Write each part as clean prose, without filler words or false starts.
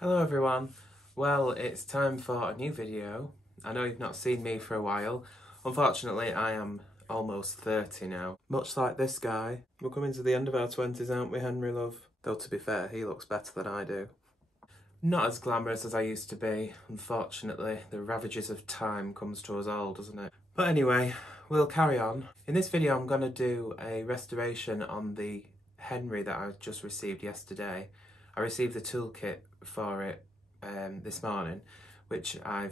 Hello everyone. Well, it's time for a new video. I know you've not seen me for a while. Unfortunately, I am almost 30 now. Much like this guy. We're coming to the end of our 20s, aren't we, Henry, love? Though to be fair, he looks better than I do. Not as glamorous as I used to be. Unfortunately, the ravages of time comes to us all, doesn't it? But anyway, we'll carry on. In this video, I'm going to do a restoration on the Henry that I just received yesterday. I received the toolkit for it this morning, which I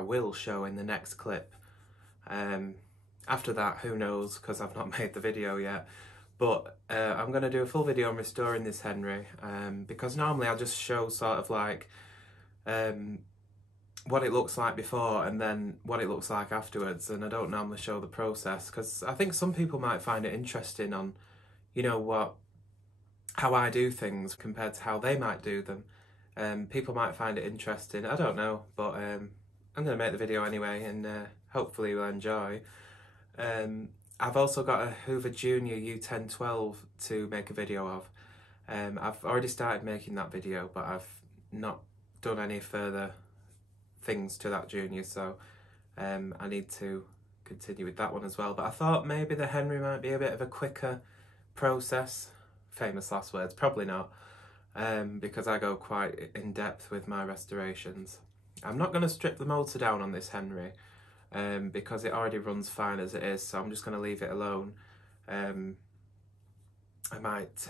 will show in the next clip. After that, who knows, because I've not made the video yet. But I'm going to do a full video on restoring this Henry, because normally I'll just show sort of like what it looks like before and then what it looks like afterwards, and I don't normally show the process because I think some people might find it interesting on, you know, how I do things compared to how they might do them. People might find it interesting, I don't know, but I'm going to make the video anyway, and hopefully you'll enjoy. I've also got a Hoover Junior U1012 to make a video of. I've already started making that video, but I've not done any further things to that Junior, so I need to continue with that one as well. But I thought maybe the Henry might be a bit of a quicker process. Famous last words, probably not, because I go quite in depth with my restorations. I'm not going to strip the motor down on this Henry, because it already runs fine as it is, so I'm just going to leave it alone. I might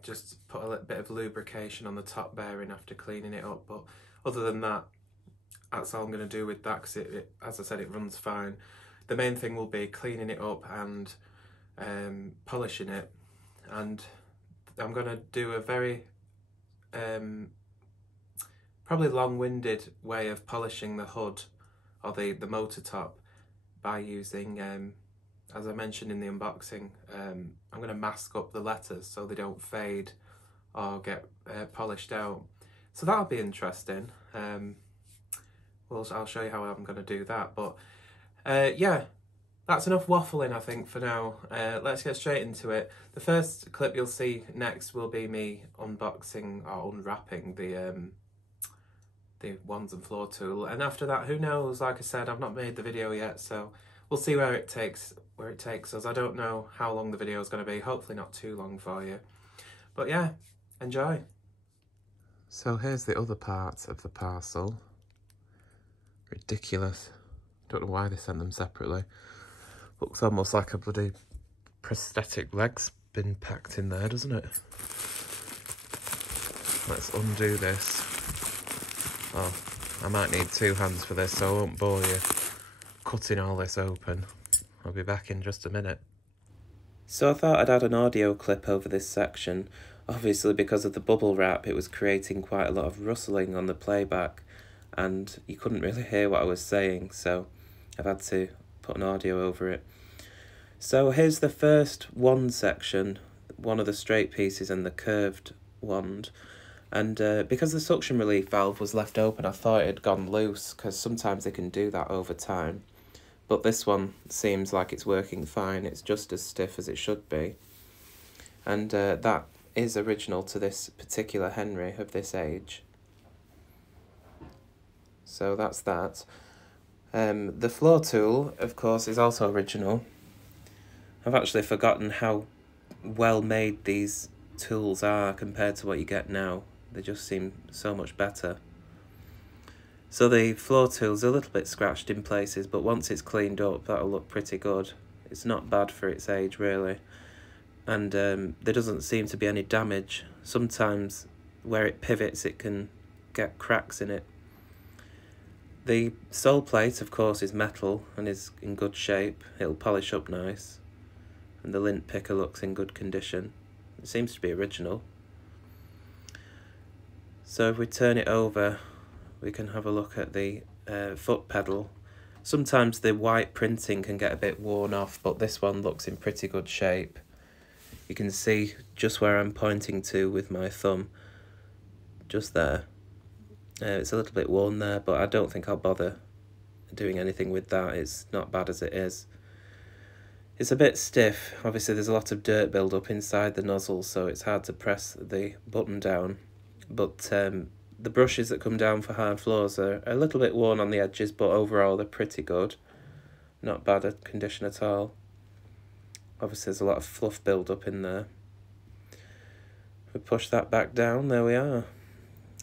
just put a little bit of lubrication on the top bearing after cleaning it up, but other than that, that's all I'm going to do with that, because as I said, it runs fine. The main thing will be cleaning it up and polishing it, and I'm going to do a very probably long-winded way of polishing the hood or the motor top by using, as I mentioned in the unboxing, I'm going to mask up the letters so they don't fade or get polished out. So that'll be interesting. I'll show you how I'm going to do that. But yeah, that's enough waffling, I think, for now. Let's get straight into it. The first clip you'll see next will be me unboxing or unwrapping the wands and floor tool, and after that, who knows? Like I said, I've not made the video yet, so we'll see where it takes us. I don't know how long the video is going to be. Hopefully not too long for you, but yeah, enjoy. So here's the other part of the parcel. Ridiculous. Don't know why they sent them separately. Looks almost like a bloody prosthetic leg's been packed in there, doesn't it? Let's undo this. Oh, I might need two hands for this, so I won't bore you cutting all this open. I'll be back in just a minute. So I thought I'd add an audio clip over this section. Obviously, because of the bubble wrap, it was creating quite a lot of rustling on the playback, and you couldn't really hear what I was saying, so I've had to put an audio over it. So here's the first wand section, one of the straight pieces and the curved wand. And because the suction relief valve was left open, I thought it had gone loose, because sometimes they can do that over time. But this one seems like it's working fine. It's just as stiff as it should be. And that is original to this particular Henry of this age. So that's that. The floor tool, of course, is also original. I've actually forgotten how well made these tools are compared to what you get now. They just seem so much better. So the floor tool's a little bit scratched in places, but once it's cleaned up, that'll look pretty good. It's not bad for its age, really. And there doesn't seem to be any damage. Sometimes where it pivots, it can get cracks in it. The sole plate, of course, is metal and is in good shape. It'll polish up nice. And the lint picker looks in good condition. It seems to be original. So if we turn it over, we can have a look at the foot pedal. Sometimes the white printing can get a bit worn off, but this one looks in pretty good shape. You can see just where I'm pointing to with my thumb, just there. It's a little bit worn there, but I don't think I'll bother doing anything with that. It's not bad as it is. It's a bit stiff. Obviously there's a lot of dirt build up inside the nozzle, so it's hard to press the button down. But the brushes that come down for hard floors are a little bit worn on the edges, but overall they're pretty good. Not bad a condition at all. Obviously there's a lot of fluff build up in there. We push that back down, there we are.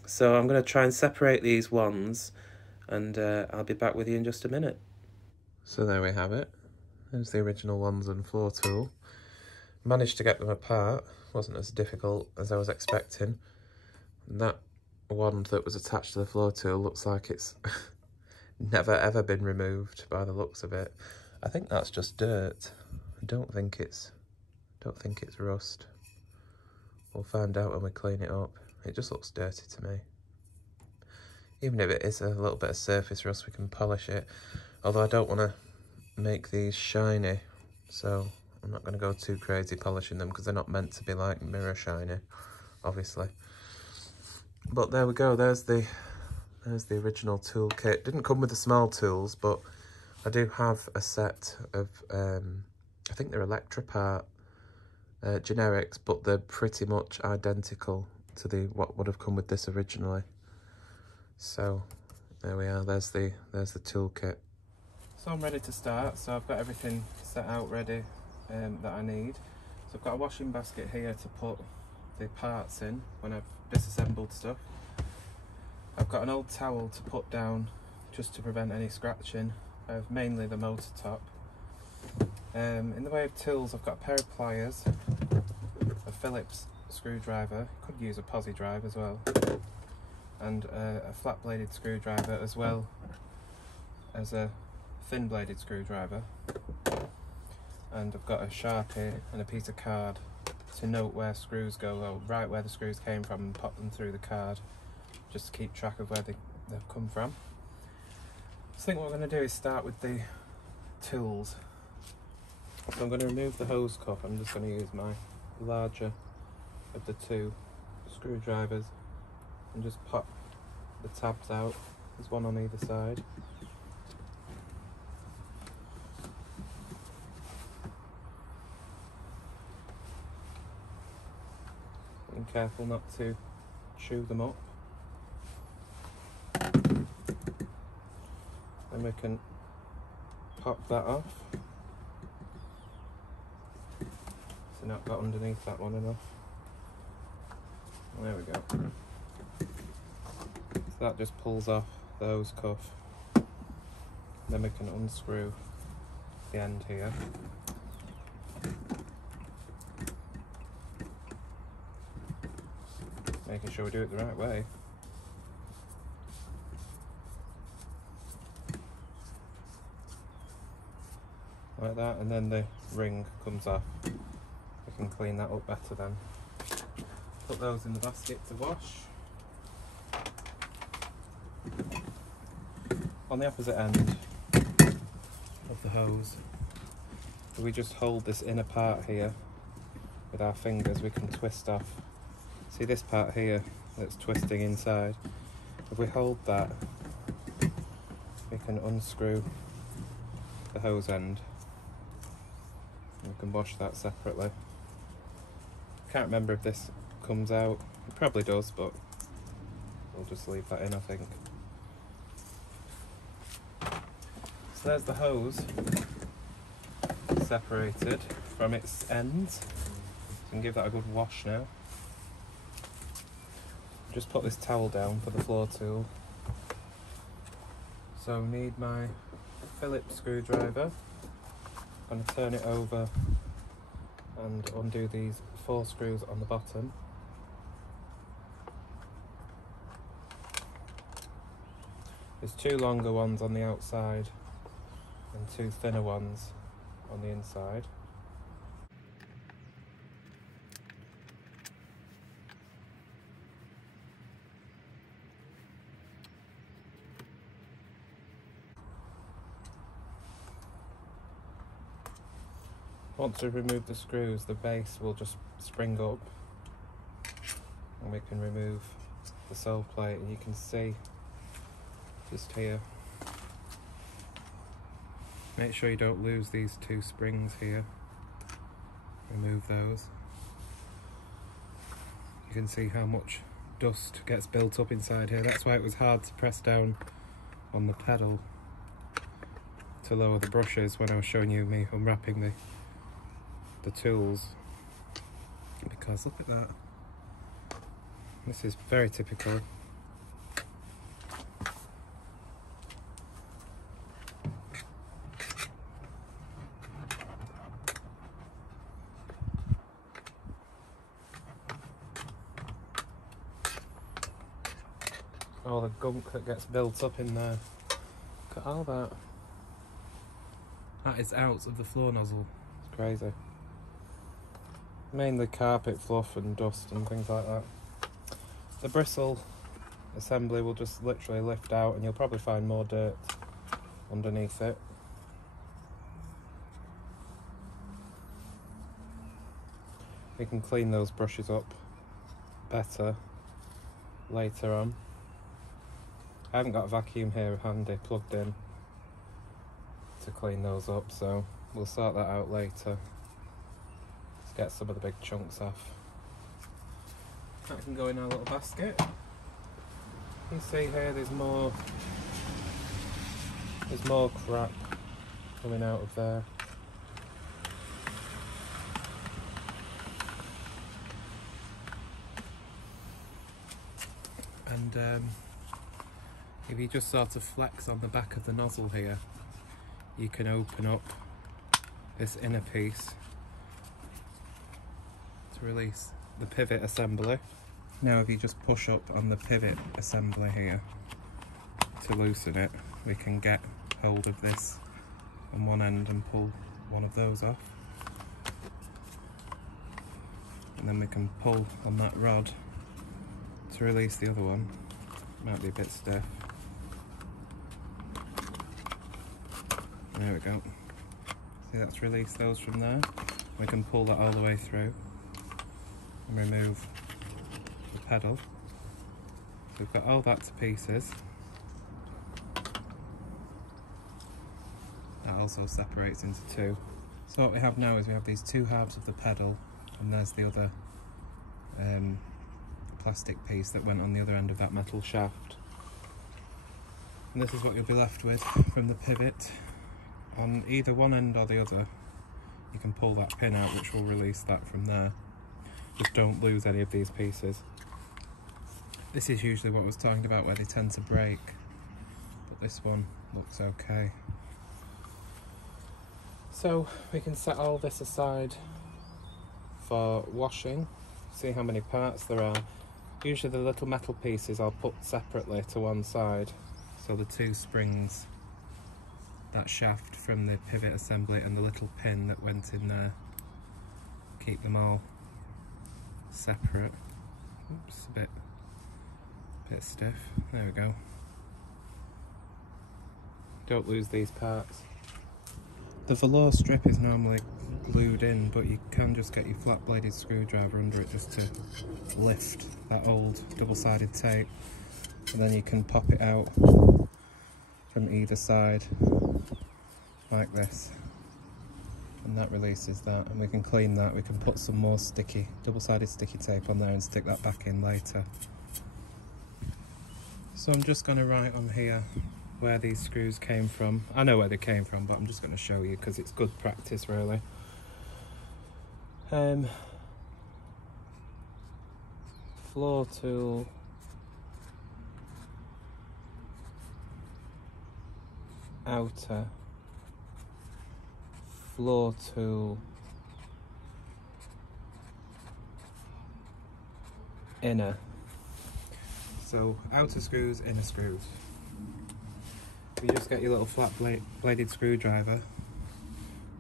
So I'm going to try and separate these wands, and I'll be back with you in just a minute. So there we have it. There's the original wands and floor tool. Managed to get them apart. Wasn't as difficult as I was expecting. And that wand that was attached to the floor tool looks like it's never ever been removed by the looks of it. I think that's just dirt. I don't think it's rust. We'll find out when we clean it up. It just looks dirty to me. Even if it is a little bit of surface rust, we can polish it. Although I don't want to make these shiny, so I'm not going to go too crazy polishing them, because they're not meant to be like mirror shiny, obviously. But there we go, there's the original toolkit. Didn't come with the small tools, but I do have a set of I think they're Electropart generics, but they're pretty much identical to what would have come with this originally. So there we are, there's the toolkit. So I'm ready to start. So I've got everything set out ready that I need. So I've got a washing basket here to put the parts in when I've disassembled stuff. I've got an old towel to put down just to prevent any scratching of mainly the motor top. In the way of tools, I've got a pair of pliers, a Phillips screwdriver, could use a posi drive as well, and a flat bladed screwdriver, as well as a thin bladed screwdriver. And I've got a Sharpie and a piece of card to note where screws go, or right where the screws came from, and pop them through the card just to keep track of where they've come from. So I think what we're going to do is start with the tools. So I'm going to remove the hose cup. I'm just going to use my larger of the two screwdrivers and just pop the tabs out. There's one on either side. Being careful not to chew them up. Then we can pop that off. So now I've got underneath that one enough. There we go. So that just pulls off the hose cuff. Then we can unscrew the end here. Making sure we do it the right way. Like that, and then the ring comes off. We can clean that up better then. Put those in the basket to wash. On the opposite end of the hose, if we just hold this inner part here with our fingers, we can twist off. See this part here that's twisting inside? If we hold that, we can unscrew the hose end. We can wash that separately. Can't remember if this comes out. It probably does, but we'll just leave that in, I think. So there's the hose separated from its ends. We can give that a good wash now. Just put this towel down for the floor tool. So we need my Phillips screwdriver. I'm going to turn it over and undo these 4 screws on the bottom. There's 2 longer ones on the outside and 2 thinner ones on the inside. Once we've removed the screws, the base will just spring up and we can remove the sole plate, and you can see just here Make sure you don't lose these two springs here. Remove those. You can see how much dust gets built up inside here. That's why it was hard to press down on the pedal to lower the brushes when I was showing you me unwrapping the tools. Because look at that. This is very typical. All the gunk that gets built up in there. Look at all that. That is out of the floor nozzle. It's crazy. Mainly carpet fluff and dust and things like that. The bristle assembly will just literally lift out and you'll probably find more dirt underneath it. We can clean those brushes up better later on. I haven't got a vacuum here handy plugged in to clean those up, so we'll sort that out later. Let's get some of the big chunks off. That can go in our little basket. You see here there's more crap coming out of there. And if you just sort of flex on the back of the nozzle here, you can open up this inner piece to release the pivot assembly. Now if you just push up on the pivot assembly here to loosen it, we can get hold of this on one end and pull one of those off. And then we can pull on that rod to release the other one. Might be a bit stiff. There we go. See, that's released those from there. We can pull that all the way through and remove the pedal. So we've got all that to pieces. That also separates into two. So what we have now is we have these two halves of the pedal, and there's the other plastic piece that went on the other end of that metal shaft. And this is what you'll be left with from the pivot. On either one end or the other, you can pull that pin out, which will release that from there. Just don't lose any of these pieces. This is usually what I was talking about, where they tend to break, but this one looks okay. So we can set all this aside for washing. See how many parts there are. Usually the little metal pieces I'll put separately to one side. So the two springs, that shaft from the pivot assembly and the little pin that went in there, keep them all separate. Oops, a bit stiff. There we go. Don't lose these parts. The velour strip is normally glued in, but you can just get your flat bladed screwdriver under it just to lift that old double-sided tape, and then you can pop it out from either side like this, and that releases that, and we can clean that. We can put some more sticky, double-sided sticky tape on there and stick that back in later. So I'm just going to write on here where these screws came from. I know where they came from, but I'm just going to show you because it's good practice really. Floor tool, outer, floor tool, inner. So outer screws, inner screws. You just get your little flat bladed screwdriver,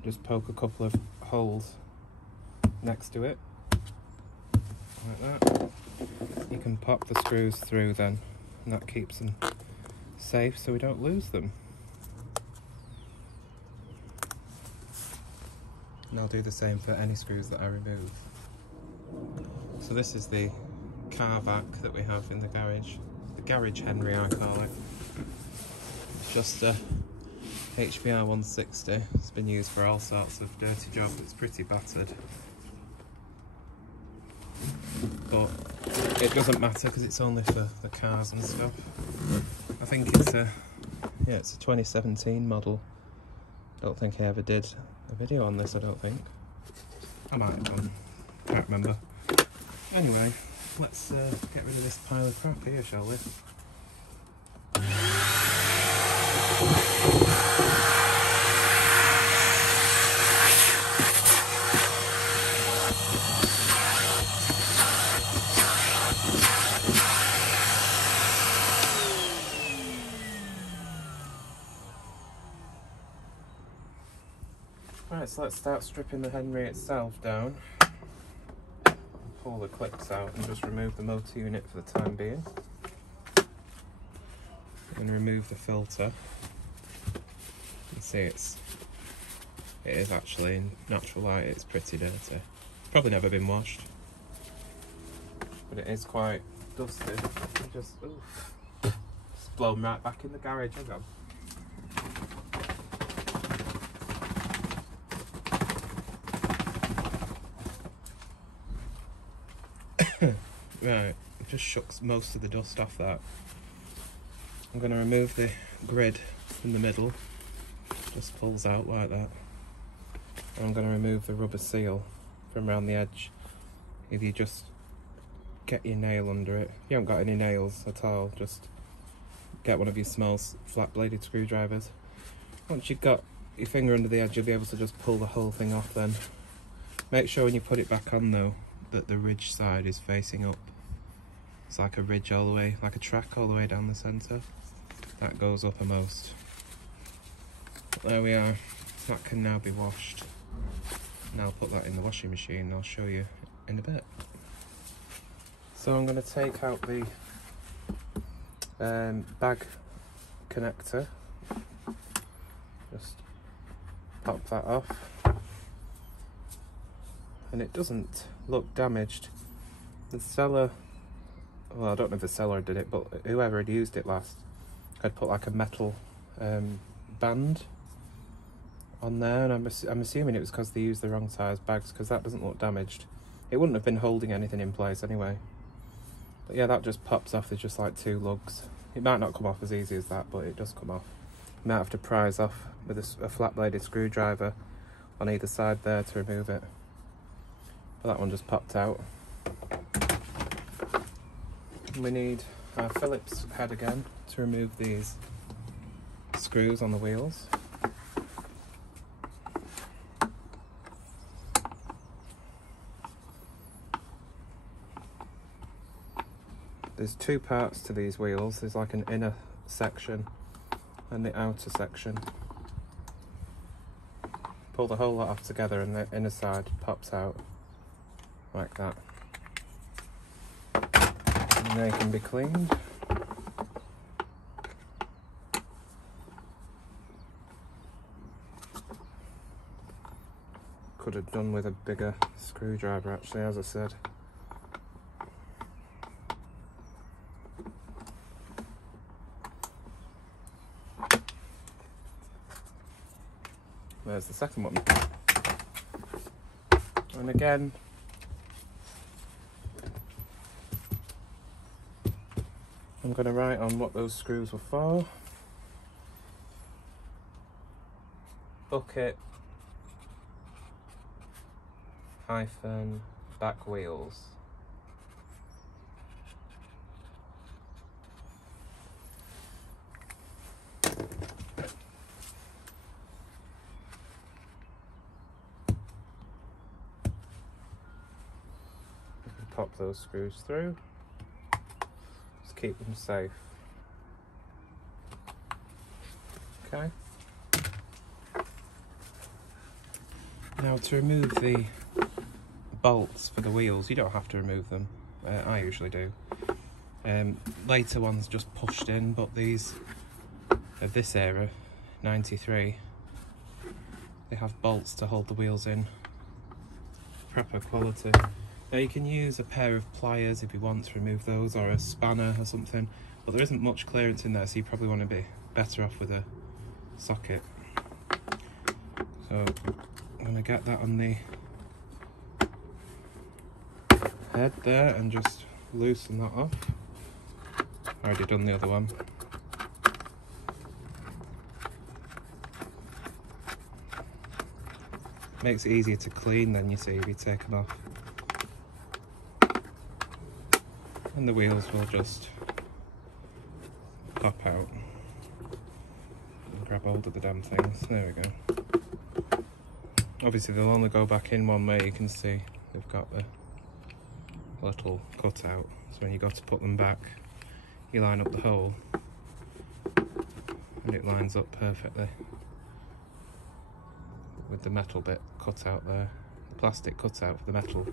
just poke a couple of holes next to it, like that. You can pop the screws through then, and that keeps them safe so we don't lose them. And I'll do the same for any screws that I remove. So this is the car vac that we have in the garage Henry I call it. Just a HVR 160. It's been used for all sorts of dirty jobs. It's pretty battered, but it doesn't matter because it's only for the cars and stuff. I think it's a 2017 model. Don't think I ever did a video on this, I don't think. I might have done, can't remember. Anyway, let's get rid of this pile of crap here, shall we? Right, so let's start stripping the Henry itself down. Pull the clips out and just remove the motor unit for the time being. And remove the filter. You see it is actually, in natural light, it's pretty dirty. Probably never been washed. But it is quite dusty. Just blown right back in the garage, hang on. Right, it just shook most of the dust off that. I'm going to remove the grid in the middle, just pulls out like that. And I'm going to remove the rubber seal from around the edge. If you just get your nail under it, if you haven't got any nails at all, just get one of your small flat bladed screwdrivers. Once you've got your finger under the edge, you'll be able to just pull the whole thing off then. Make sure when you put it back on though, that the ridge side is facing up. It's like a ridge all the way, like a track all the way down the centre. That goes uppermost. But there we are. That can now be washed. Now I'll put that in the washing machine and I'll show you in a bit. So I'm going to take out the bag connector. Just pop that off. And it doesn't look damaged. The seller, well, I don't know if the seller did it, but whoever had used it last had put like a metal band on there, and I'm assuming it was because they used the wrong size bags, because that doesn't look damaged. It wouldn't have been holding anything in place anyway. But yeah, that just pops off. There's just like two lugs. It might not come off as easy as that, but it does come off. You might have to prise off with a flat bladed screwdriver on either side there to remove it. But that one just popped out. We need our Phillips head again to remove these screws on the wheels. There's two parts to these wheels. There's like an inner section and the outer section. Pull the whole lot off together and the inner side pops out like that. And they can be cleaned. Could have done with a bigger screwdriver actually, as I said. There's the second one. And again, I'm going to write on what those screws were for. Bucket hyphen back wheels. Pop those screws through. Just keep them safe. Okay. Now to remove the bolts for the wheels, you don't have to remove them. I usually do. Later ones just pushed in, but these of this era, 93, they have bolts to hold the wheels in. Proper quality. Now you can use a pair of pliers if you want to remove those, or a spanner or something, but there isn't much clearance in there, so you probably want to be better off with a socket. So I'm going to get that on the head there and just loosen that off. I've already done the other one. Makes it easier to clean then, you see, if you take them off. And the wheels will just pop out and grab hold of the damn things. There we go. Obviously they'll only go back in one way. You can see they've got the little cutout, so when you go to put them back, you line up the hole and it lines up perfectly with the metal bit cut out there, the plastic cut out for the metal.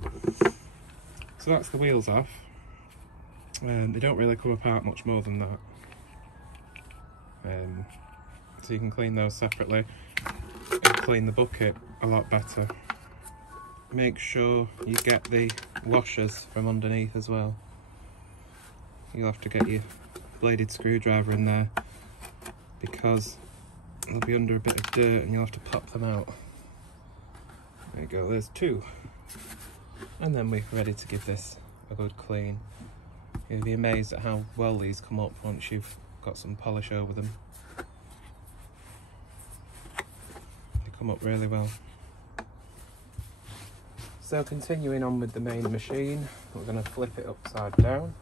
So that's the wheels off. They don't really come apart much more than that. So you can clean those separately and clean the bucket a lot better. Make sure you get the washers from underneath as well. You'll have to get your bladed screwdriver in there because they'll be under a bit of dirt and you'll have to pop them out. There you go, there's two. And then we're ready to give this a good clean. You'll be amazed at how well these come up once you've got some polish over them. They come up really well. So continuing on with the main machine, we're going to flip it upside down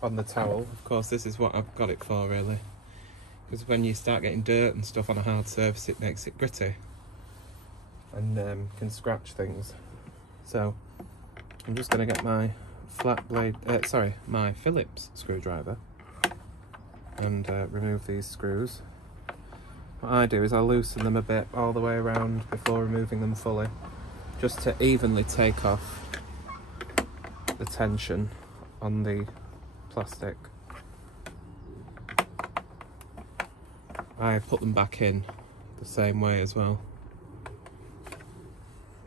on the towel. Of course this is what I've got it for really, because when you start getting dirt and stuff on a hard surface it makes it gritty and can scratch things. So I'm just going to get my my Phillips screwdriver and remove these screws. What I do is I loosen them a bit all the way around before removing them fully, just to evenly take off the tension on the plastic. I put them back in the same way as well.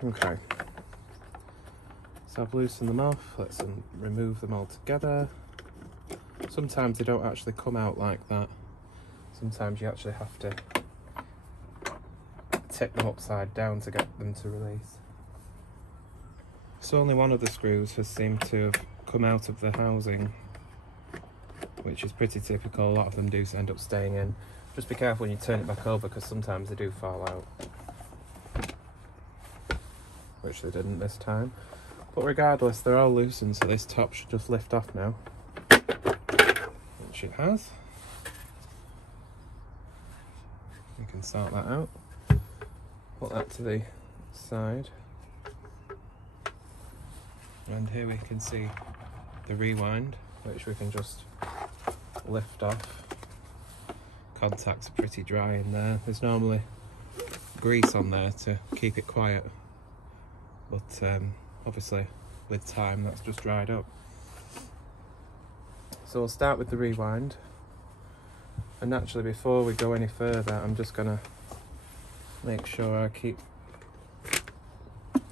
Okay. So I've loosened them off, let's remove them all together. Sometimes they don't actually come out like that. Sometimes you actually have to tip them upside down to get them to release. So only one of the screws has seemed to have come out of the housing, which is pretty typical. A lot of them do end up staying in. Just be careful when you turn it back over because sometimes they do fall out, which they didn't this time. But regardless, they're all loosened, so this top should just lift off now, which it has. You can sort that out. Put that to the side. And here we can see the rewind, which we can just lift off. Contacts are pretty dry in there. There's normally grease on there to keep it quiet, but obviously with time that's just dried up. So we'll start with the rewind, and actually before we go any further I'm just gonna make sure I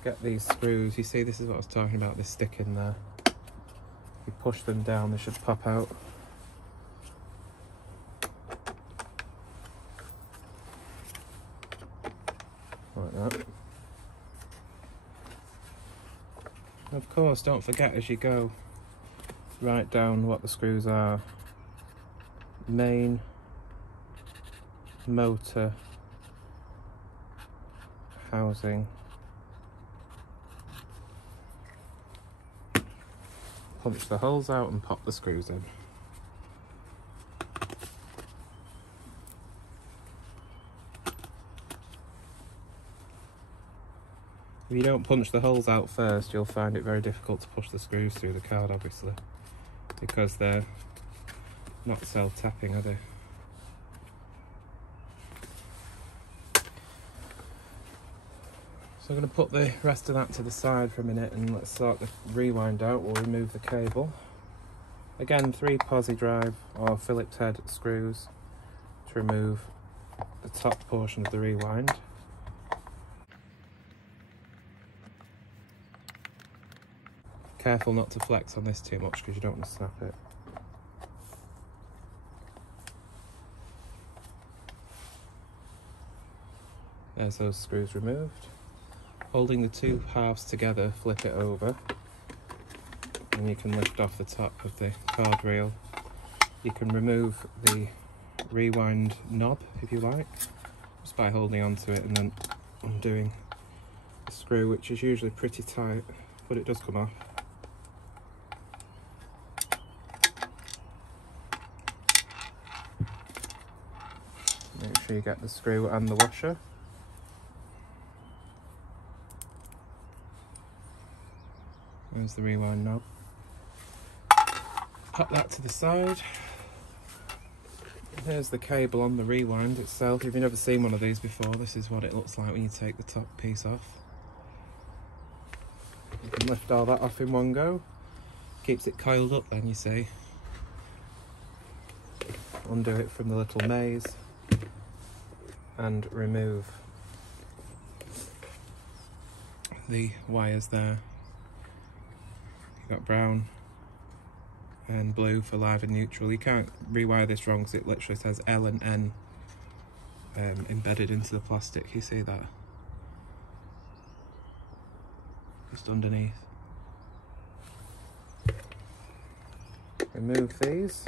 get these screws. You see, this is what I was talking about, this stick in there. You push them down, they should pop out. Like that. Of course, don't forget as you go, write down what the screws are. Main, motor, housing, punch the holes out and pop the screws in. If you don't punch the holes out first, you'll find it very difficult to push the screws through the card, obviously, because they're not self-tapping, are they? So I'm going to put the rest of that to the side for a minute and let's sort the rewind out. We'll remove the cable. Again, 3 posi drive or Phillips head screws to remove the top portion of the rewind. Careful not to flex on this too much because you don't want to snap it. There's those screws removed. Holding the two halves together, flip it over, and you can lift off the top of the card reel. You can remove the rewind knob if you like, just by holding onto it and then undoing the screw, which is usually pretty tight, but it does come off. Make sure you get the screw and the washer. There's the rewind knob. Pop that to the side. There's the cable on the rewind itself. If you've never seen one of these before, this is what it looks like when you take the top piece off. You can lift all that off in one go. Keeps it coiled up then, you see. Undo it from the little maze and remove the wires there. You've got brown and blue for live and neutral. You can't rewire this wrong because it literally says L and N embedded into the plastic. You see that? Just underneath. Remove these.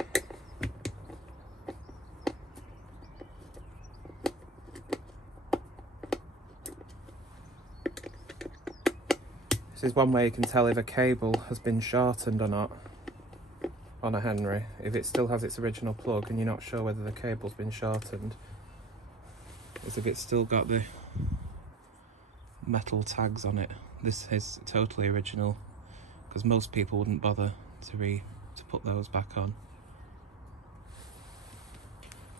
This is one way you can tell if a cable has been shortened or not on a Henry. If it still has its original plug and you're not sure whether the cable's been shortened, is if it's still got the metal tags on it. This is totally original because most people wouldn't bother to put those back on.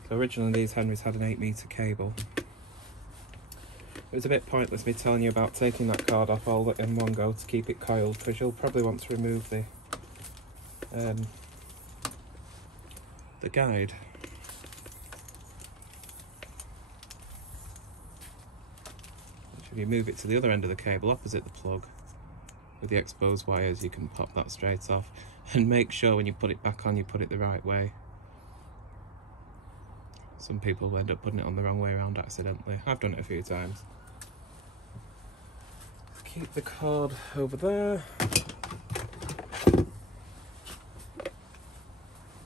So originally these Henrys had an 8-metre cable. It was a bit pointless me telling you about taking that card off all in one go to keep it coiled, because you'll probably want to remove the guide. If you move it to the other end of the cable opposite the plug with the exposed wires, you can pop that straight off, and make sure when you put it back on you put it the right way. Some people end up putting it on the wrong way around accidentally. I've done it a few times. Keep the cord over there.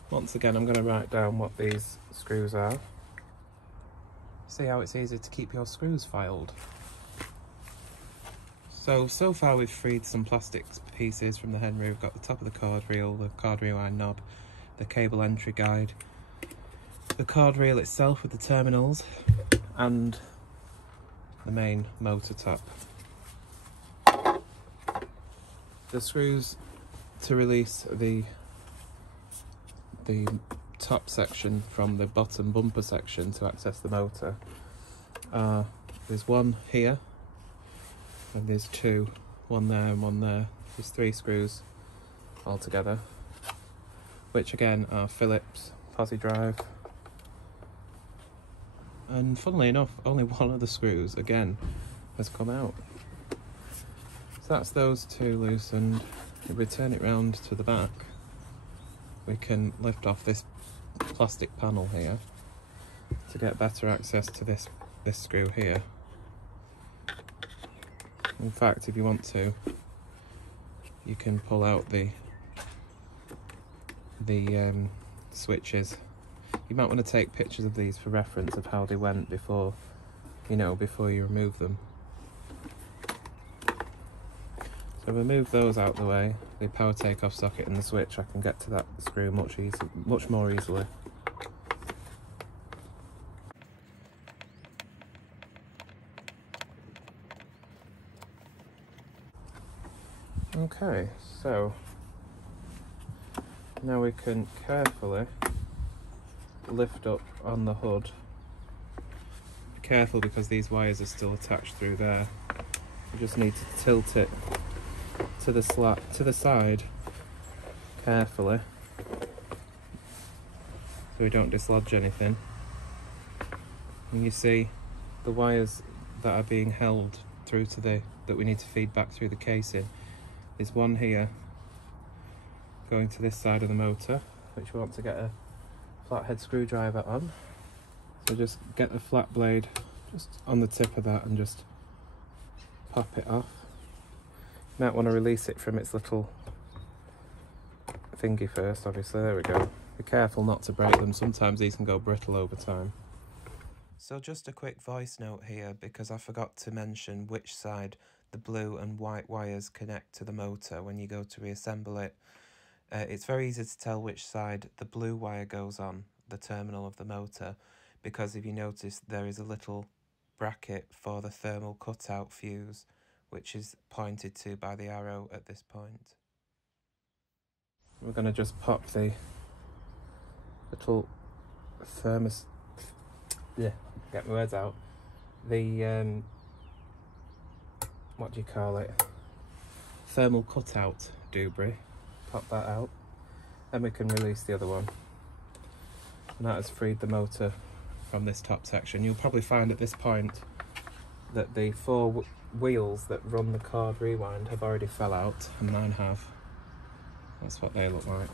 Once again, I'm going to write down what these screws are. See how it's easy to keep your screws filed. So far we've freed some plastic pieces from the Henry. We've got the top of the card reel, the card rewind knob, the cable entry guide, the card reel itself with the terminals, and the main motor top. The screws to release the top section from the bottom bumper section to access the motor. There's one here, and there's two, one there and one there. There's 3 screws altogether, which again are Phillips, posi drive. And funnily enough, only one of the screws, again, has come out. So that's those 2 loosened. If we turn it round to the back, we can lift off this plastic panel here to get better access to this screw here. In fact, if you want to, you can pull out the switches. You might want to take pictures of these for reference of how they went before you remove them. So remove those out the way, the power take-off socket and the switch. I can get to that screw much more easily. Okay, so now we can carefully lift up on the hood. Be careful because these wires are still attached through there. You just need to tilt it to the side carefully so we don't dislodge anything. And you see the wires that are being held through to that we need to feed back through the casing. There's one here going to this side of the motor, which we want to get a flathead screwdriver on. So just get the flat blade just on the tip of that and just pop it off. You might want to release it from its little thingy first, obviously. There we go. Be careful not to break them. Sometimes these can go brittle over time. So just a quick voice note here, because I forgot to mention which side the blue and white wires connect to the motor when you go to reassemble it. It's very easy to tell which side the blue wire goes on, the terminal of the motor, because if you notice there is a little bracket for the thermal cutout fuse, which is pointed to by the arrow at this point. We're going to just pop the little thermos... yeah, get my words out. The, what do you call it? Thermal cutout doobry. Pop that out. Then we can release the other one. And that has freed the motor from this top section. You'll probably find at this point that the four wheels that run the cord rewind have already fell out, and mine have. That's what they look like.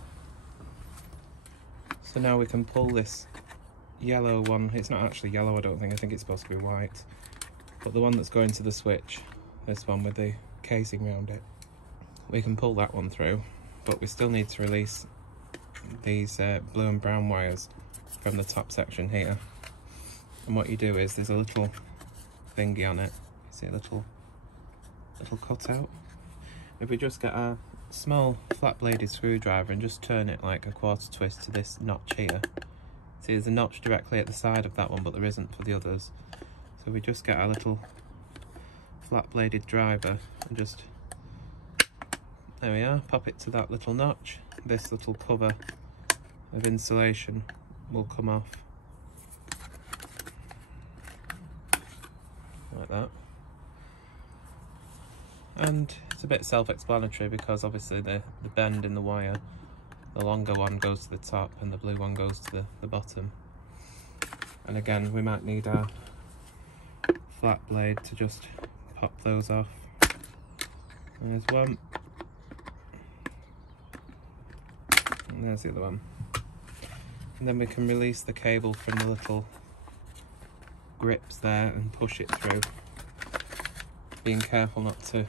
So now we can pull this yellow one. It's not actually yellow, I don't think. I think it's supposed to be white. But the one that's going to the switch, this one with the casing around it, we can pull that one through, but we still need to release these blue and brown wires from the top section here. And what you do is there's a little thingy on it. See a little cutout? If we just get a small flat bladed screwdriver and just turn it like a quarter twist to this notch here. See, there's a notch directly at the side of that one, but there isn't for the others. So we just get our little flat bladed driver and just, there we are, pop it to that little notch. This little cover of insulation will come off like that. And it's a bit self-explanatory because obviously the bend in the wire, the longer one goes to the top and the blue one goes to the bottom. And again, we might need our flat blade to just pop those off. There's one. And there's the other one. And then we can release the cable from the little grips there and push it through. Being careful not to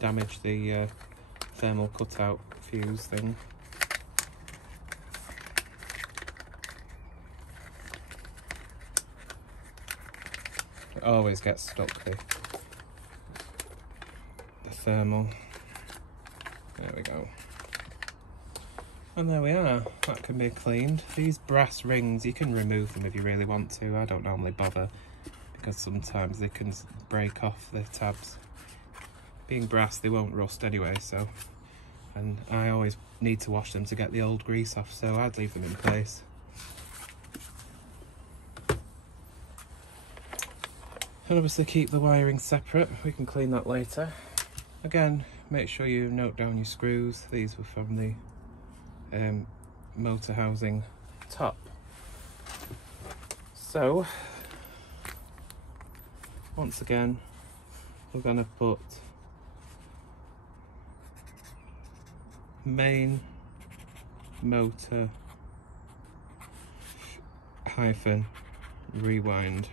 damage the thermal cutout fuse thing. It always gets stuck, the thermal. There we go. And there we are, that can be cleaned. These brass rings, you can remove them if you really want to. I don't normally bother because sometimes they can break off the tabs. Being brass, they won't rust anyway, so. And I always need to wash them to get the old grease off, so I'd leave them in place. And obviously keep the wiring separate, we can clean that later. Again, make sure you note down your screws. These were from the motor housing top. So, once again, we're going to put main motor hyphen rewind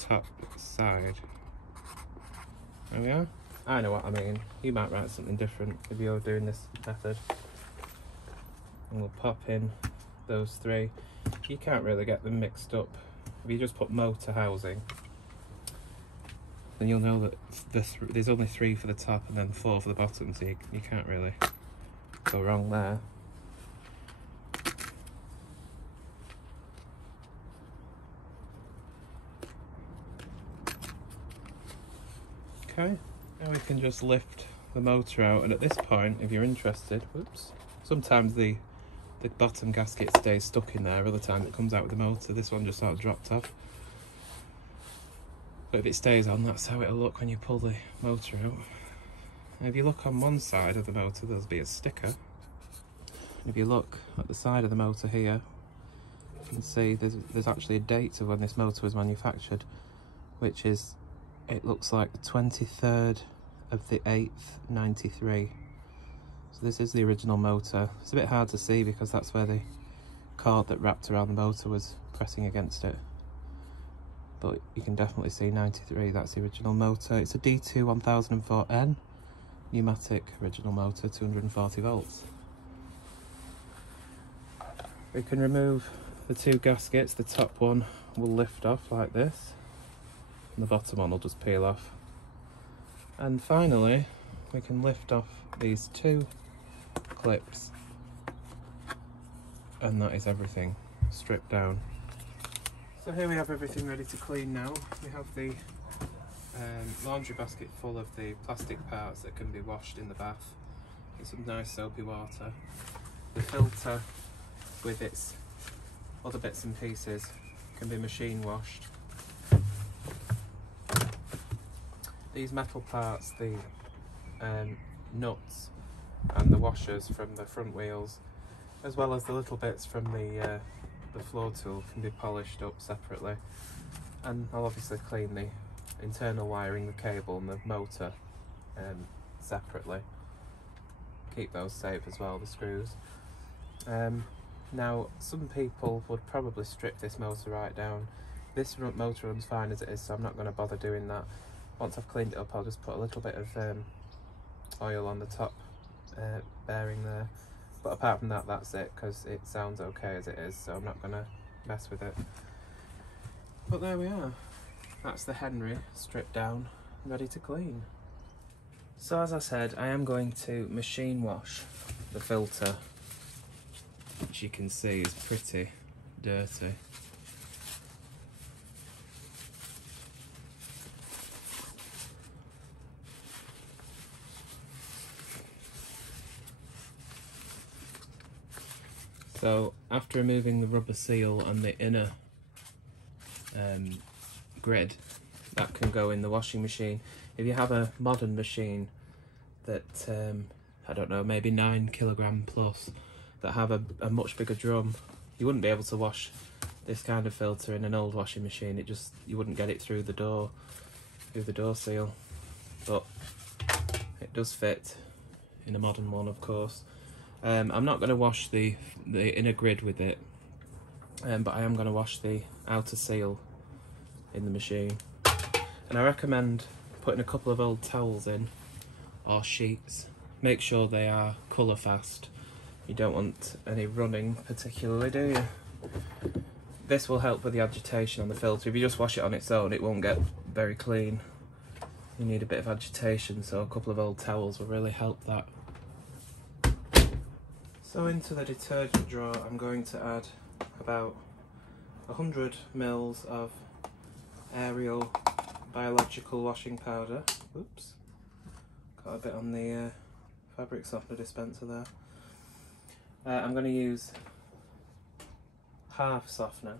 top side. There we are. I know what I mean. You might write something different if you're doing this method. And we'll pop in those three. You can't really get them mixed up. If you just put motor housing, then you'll know that there's only 3 for the top and then 4 for the bottom, so you can't really go wrong there. Okay, now we can just lift the motor out, and at this point, if you're interested, whoops, sometimes the bottom gasket stays stuck in there, other times it comes out with the motor. This one just sort of dropped off. But if it stays on, that's how it'll look when you pull the motor out. And if you look on one side of the motor, there'll be a sticker. And if you look at the side of the motor here, you can see there's actually a date of when this motor was manufactured, which is, it looks like the 23rd of the 8th, 93. So this is the original motor. It's a bit hard to see because that's where the cord that wrapped around the motor was pressing against it. But you can definitely see 93, that's the original motor. It's a D2 1004N, Numatic original motor, 240 volts. We can remove the two gaskets. The top one will lift off like this, and the bottom one will just peel off. And finally, we can lift off these two clips, and that is everything stripped down. So here we have everything ready to clean now. We have the laundry basket full of the plastic parts that can be washed in the bath with some nice soapy water. The filter with its other bits and pieces can be machine washed. These metal parts, the nuts and the washers from the front wheels, as well as the little bits from the floor tool, can be polished up separately. And I'll obviously clean the internal wiring, the cable and the motor separately. Keep those safe as well, the screws. Now, some people would probably strip this motor right down. This motor runs fine as it is, so I'm not going to bother doing that. Once I've cleaned it up, I'll just put a little bit of oil on the top bearing there. But apart from that, that's it, because it sounds okay as it is, so I'm not going to mess with it. But there we are. That's the Henry stripped down, ready to clean. So as I said, I am going to machine wash the filter, which you can see is pretty dirty. So after removing the rubber seal and the inner grid, that can go in the washing machine. If you have a modern machine that, I don't know, maybe 9 kilogram plus, that have a much bigger drum, you wouldn't be able to wash this kind of filter in an old washing machine. It just, you wouldn't get it through the door seal. But it does fit in a modern one, of course. I'm not going to wash the inner grid with it, but I am going to wash the outer seal in the machine. And I recommend putting a couple of old towels in, or sheets. Make sure they are colour fast. You don't want any running particularly, do you? This will help with the agitation on the filter. If you just wash it on its own, it won't get very clean. You need a bit of agitation, so a couple of old towels will really help that. So into the detergent drawer, I'm going to add about 100 ml of Ariel biological washing powder. Oops, got a bit on the fabric softener dispenser there. I'm going to use half softener.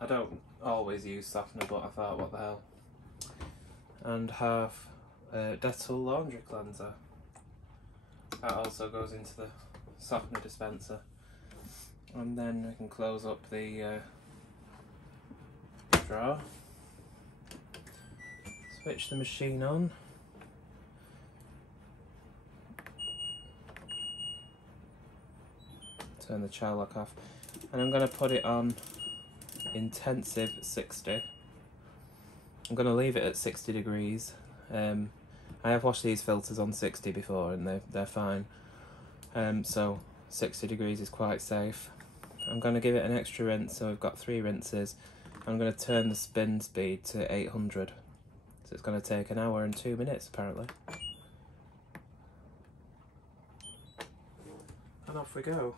I don't always use softener, but I thought, what the hell. And half Dettol laundry cleanser. That also goes into the softener dispenser. And then we can close up the drawer. Switch the machine on. Turn the child lock off. And I'm going to put it on intensive 60. I'm going to leave it at 60 degrees. I have washed these filters on 60 before and they're fine. So 60 degrees is quite safe. I'm going to give it an extra rinse, so we've got 3 rinses. I'm going to turn the spin speed to 800. So it's going to take 1 hour and 2 minutes apparently. And off we go.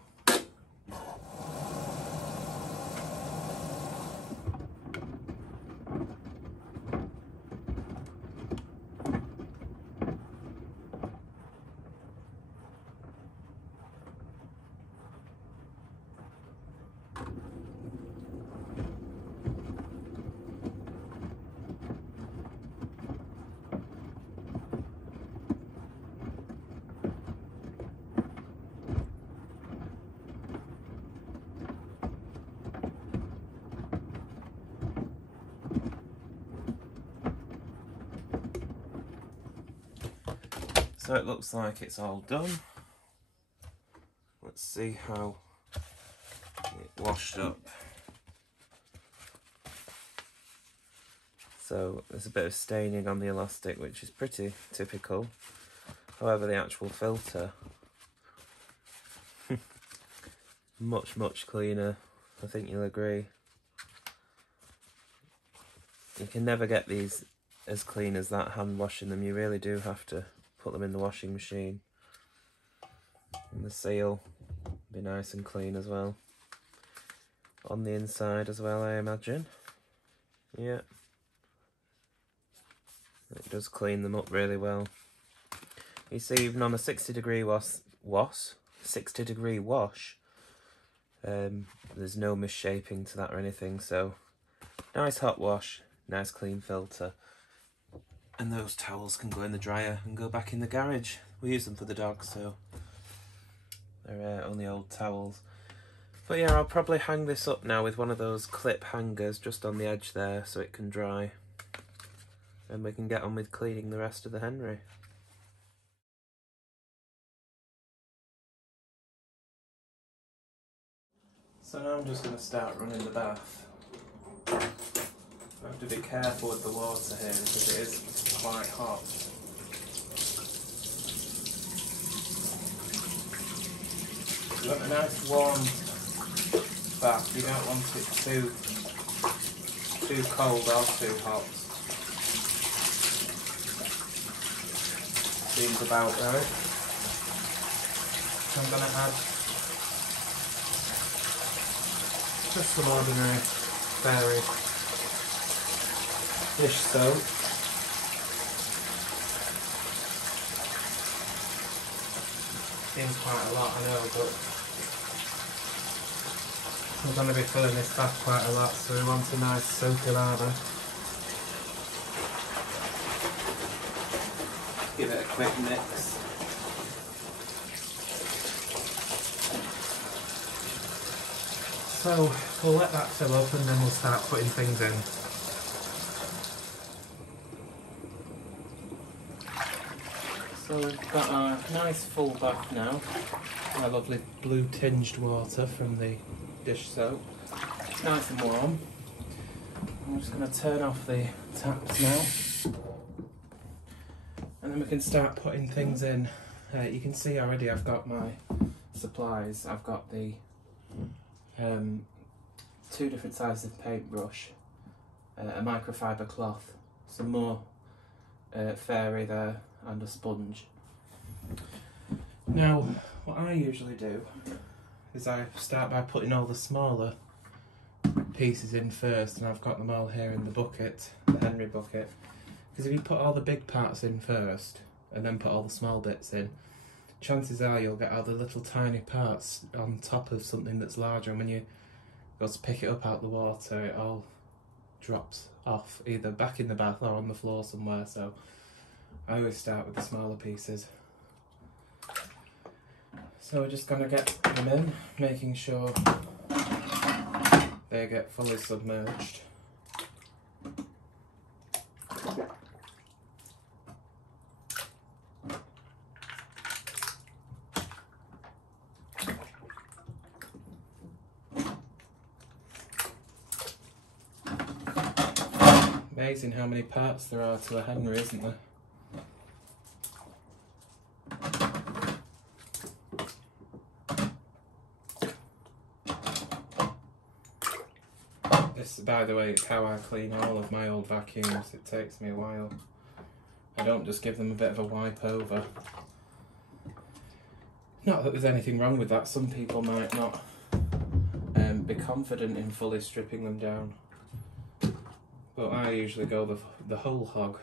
So it looks like it's all done, which Let's see how it washed up. So there's a bit of staining on the elastic, which is pretty typical. However, the actual filter, much cleaner. I think you'll agree. You can never get these as clean as that hand washing them. You really do have to put them in the washing machine. And the seal be nice and clean as well. On the inside as well, I imagine. Yeah. It does clean them up really well. You see, even on a 60-degree wash, there's no misshaping to that or anything. So, nice hot wash, nice clean filter. And those towels can go in the dryer and go back in the garage. We use them for the dogs, so they're only old towels. But yeah, I'll probably hang this up now with one of those clip hangers just on the edge there so it can dry. And we can get on with cleaning the rest of the Henry. So now I'm just going to start running the bath. I have to be careful with the water here because it is quite hot. You want a nice warm bath, you don't want it too cold or too hot. Seems about right. I'm going to add just some ordinary fairy dish soap. Seems quite a lot, I know, but we're going to be filling this bath quite a lot, so we want a nice soapy lather. Give it a quick mix. So we'll let that fill up and then we'll start putting things in. So we've got our nice full bath now. Our lovely blue tinged water from the dish soap. Nice and warm. I'm just going to turn off the taps now. And then we can start putting things in. You can see already I've got my supplies. I've got the 2 different sizes of paintbrush, a microfiber cloth, some more fairy there, and a sponge. Now, what I usually do is I start by putting all the smaller pieces in first, and I've got them all here in the bucket, the Henry bucket. Because if you put all the big parts in first and then put all the small bits in, chances are you'll get all the little tiny parts on top of something that's larger, and when you go to pick it up out the water, it all drops off, either back in the bath or on the floor somewhere. So I always start with the smaller pieces. So we're just going to get them in, making sure they get fully submerged. Amazing how many parts there are to a Henry, isn't there? This, by the way, is how I clean all of my old vacuums. It takes me a while. I don't just give them a bit of a wipe over. Not that there's anything wrong with that. Some people might not be confident in fully stripping them down. But I usually go the whole hog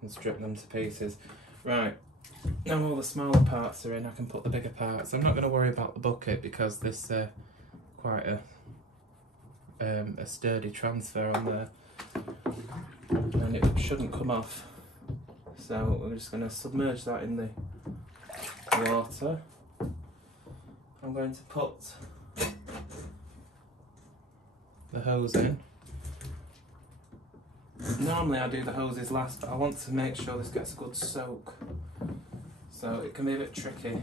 and strip them to pieces. Right, now all the smaller parts are in, I can put the bigger parts. I'm not going to worry about the bucket because there's quite a sturdy transfer on there. And it shouldn't come off. So we're just going to submerge that in the water. I'm going to put the hose in. Normally I do the hoses last, but I want to make sure this gets a good soak. So it can be a bit tricky.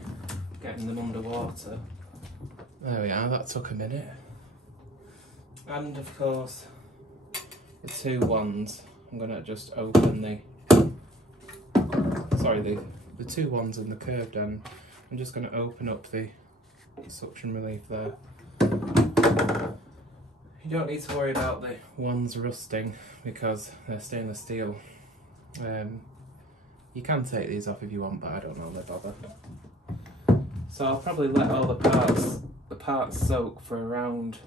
getting them underwater. There we are, that took a minute. And of course, the two wands. I'm going to just open the two wands in the curved end. I'm just going to open up the suction relief there. You don't need to worry about the wands rusting because they're stainless steel. You can take these off if you want, but I don't normally bother. So I'll probably let all the parts soak for around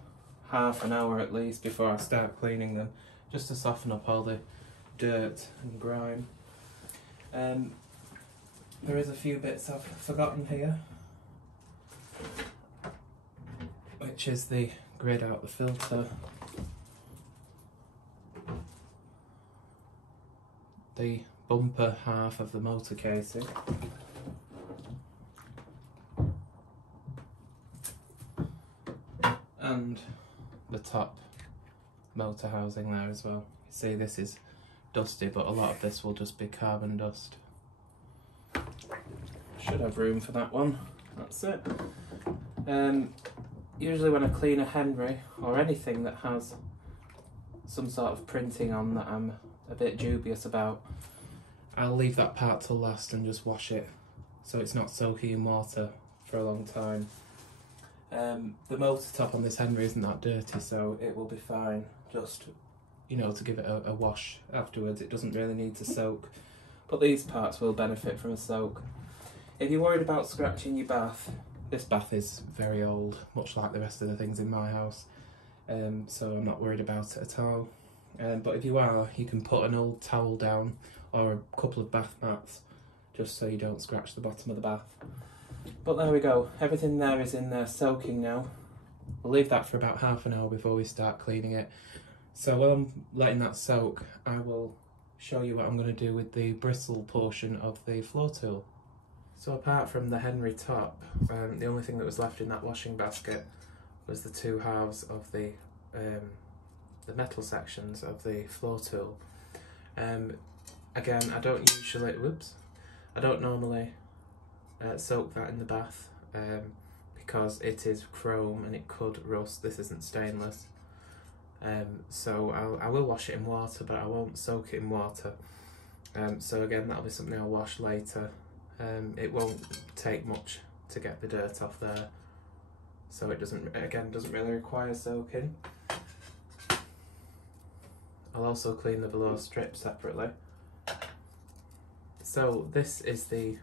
half an hour at least before I start cleaning them, just to soften up all the dirt and grime. There is a few bits I've forgotten here, which is the grid out the filter, the bumper half of the motor casing, and the top motor housing there as well. You see this is dusty, but a lot of this will just be carbon dust. Should have room for that one. That's it. Usually when I clean a Henry or anything that has some sort of printing on that I'm a bit dubious about, I'll leave that part till last and just wash it so it's not soaking in water for a long time. The motor top on this Henry isn't that dirty, so it will be fine. Just, you know, to give it a wash afterwards. It doesn't really need to soak, but these parts will benefit from a soak. If you're worried about scratching your bath, this bath is very old, much like the rest of the things in my house, so I'm not worried about it at all. But if you are, you can put an old towel down or a couple of bath mats just so you don't scratch the bottom of the bath. But there we go, everything there is in there soaking now. We'll leave that for about half an hour before we start cleaning it. So while I'm letting that soak, I will show you what I'm going to do with the bristle portion of the floor tool. So apart from the Henry top, the only thing that was left in that washing basket was the two halves of the metal sections of the floor tool. Again, I don't normally soak that in the bath because it is chrome and it could rust. This isn't stainless. So I will wash it in water, but I won't soak it in water. So again, that'll be something I'll wash later. It won't take much to get the dirt off there, so it doesn't really require soaking. I'll also clean the below strip separately. So this is the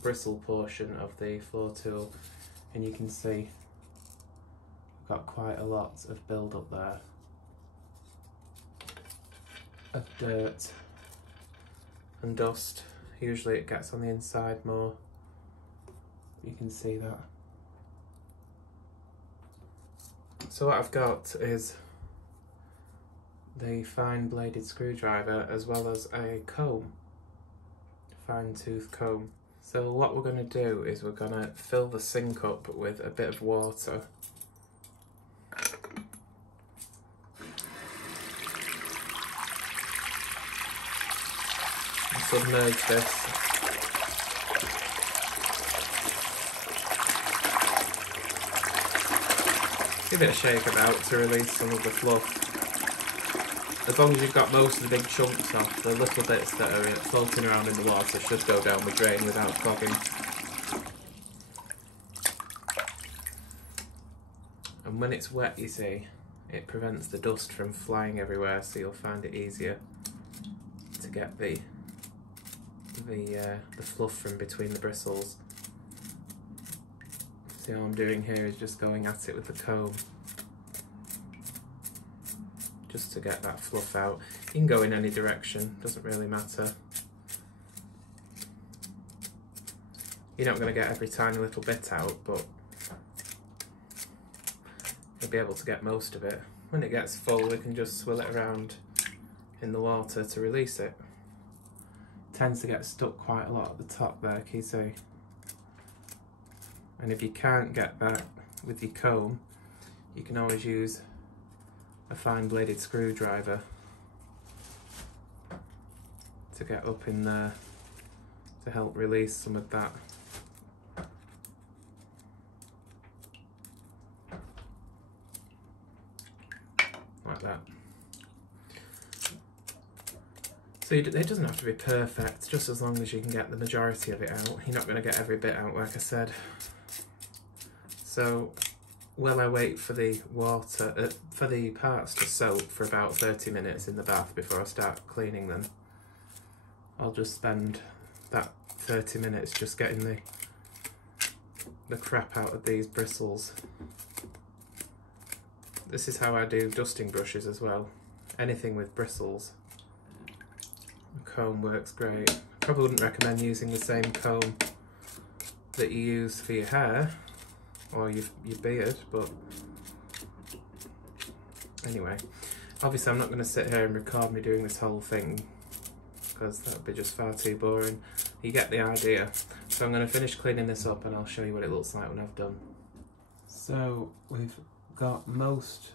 bristle portion of the floor tool, and you can see I've got quite a lot of build up there of dirt and dust. Usually it gets on the inside more. You can see that. So what I've got is the fine bladed screwdriver as well as a comb, fine tooth comb. So what we're going to do is we're going to fill the sink up with a bit of water. Submerge this. Give it a shake about to release some of the fluff. As long as you've got most of the big chunks off, the little bits that are floating around in the water should go down the drain without clogging. And when it's wet, you see, it prevents the dust from flying everywhere, so you'll find it easier to get the fluff from between the bristles. See, all I'm doing here is just going at it with the comb, just to get that fluff out. You can go in any direction, doesn't really matter. You're not going to get every tiny little bit out, but you'll be able to get most of it. When it gets full, we can just swill it around in the water to release it. Tends to get stuck quite a lot at the top there, can you see? And if you can't get that with your comb, you can always use a fine bladed screwdriver to get up in there to help release some of that it doesn't have to be perfect, just as long as you can get the majority of it out. You're not going to get every bit out, like I said. So while I wait for the water, for the parts to soak for about 30 minutes in the bath before I start cleaning them, I'll just spend that 30 minutes just getting the crap out of these bristles. This is how I do dusting brushes as well. Anything with bristles. A comb works great. Probably wouldn't recommend using the same comb that you use for your hair or your beard, but anyway. Obviously I'm not going to sit here and record me doing this whole thing because that would be just far too boring. You get the idea. So I'm going to finish cleaning this up and I'll show you what it looks like when I've done. So we've got most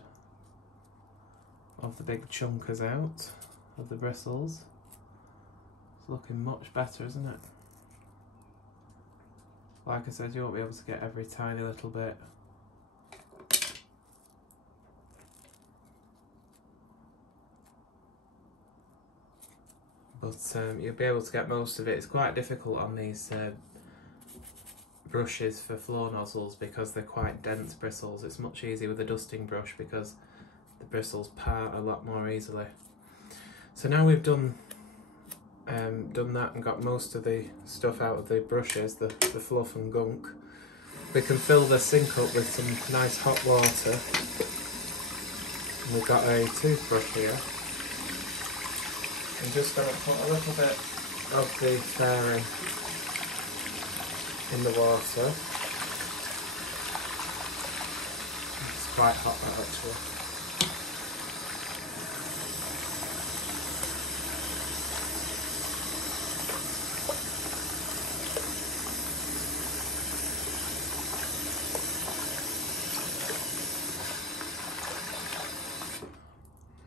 of the big chunkers out of the bristles. It's looking much better, isn't it? Like I said, you won't be able to get every tiny little bit. But you'll be able to get most of it. It's quite difficult on these brushes for floor nozzles because they're quite dense bristles. It's much easier with a dusting brush because the bristles part a lot more easily. So now we've done that and got most of the stuff out of the brushes, the fluff and gunk, we can fill the sink up with some nice hot water. And we've got a toothbrush here. I'm just going to put a little bit of the fairing in the water. It's quite hot that actually.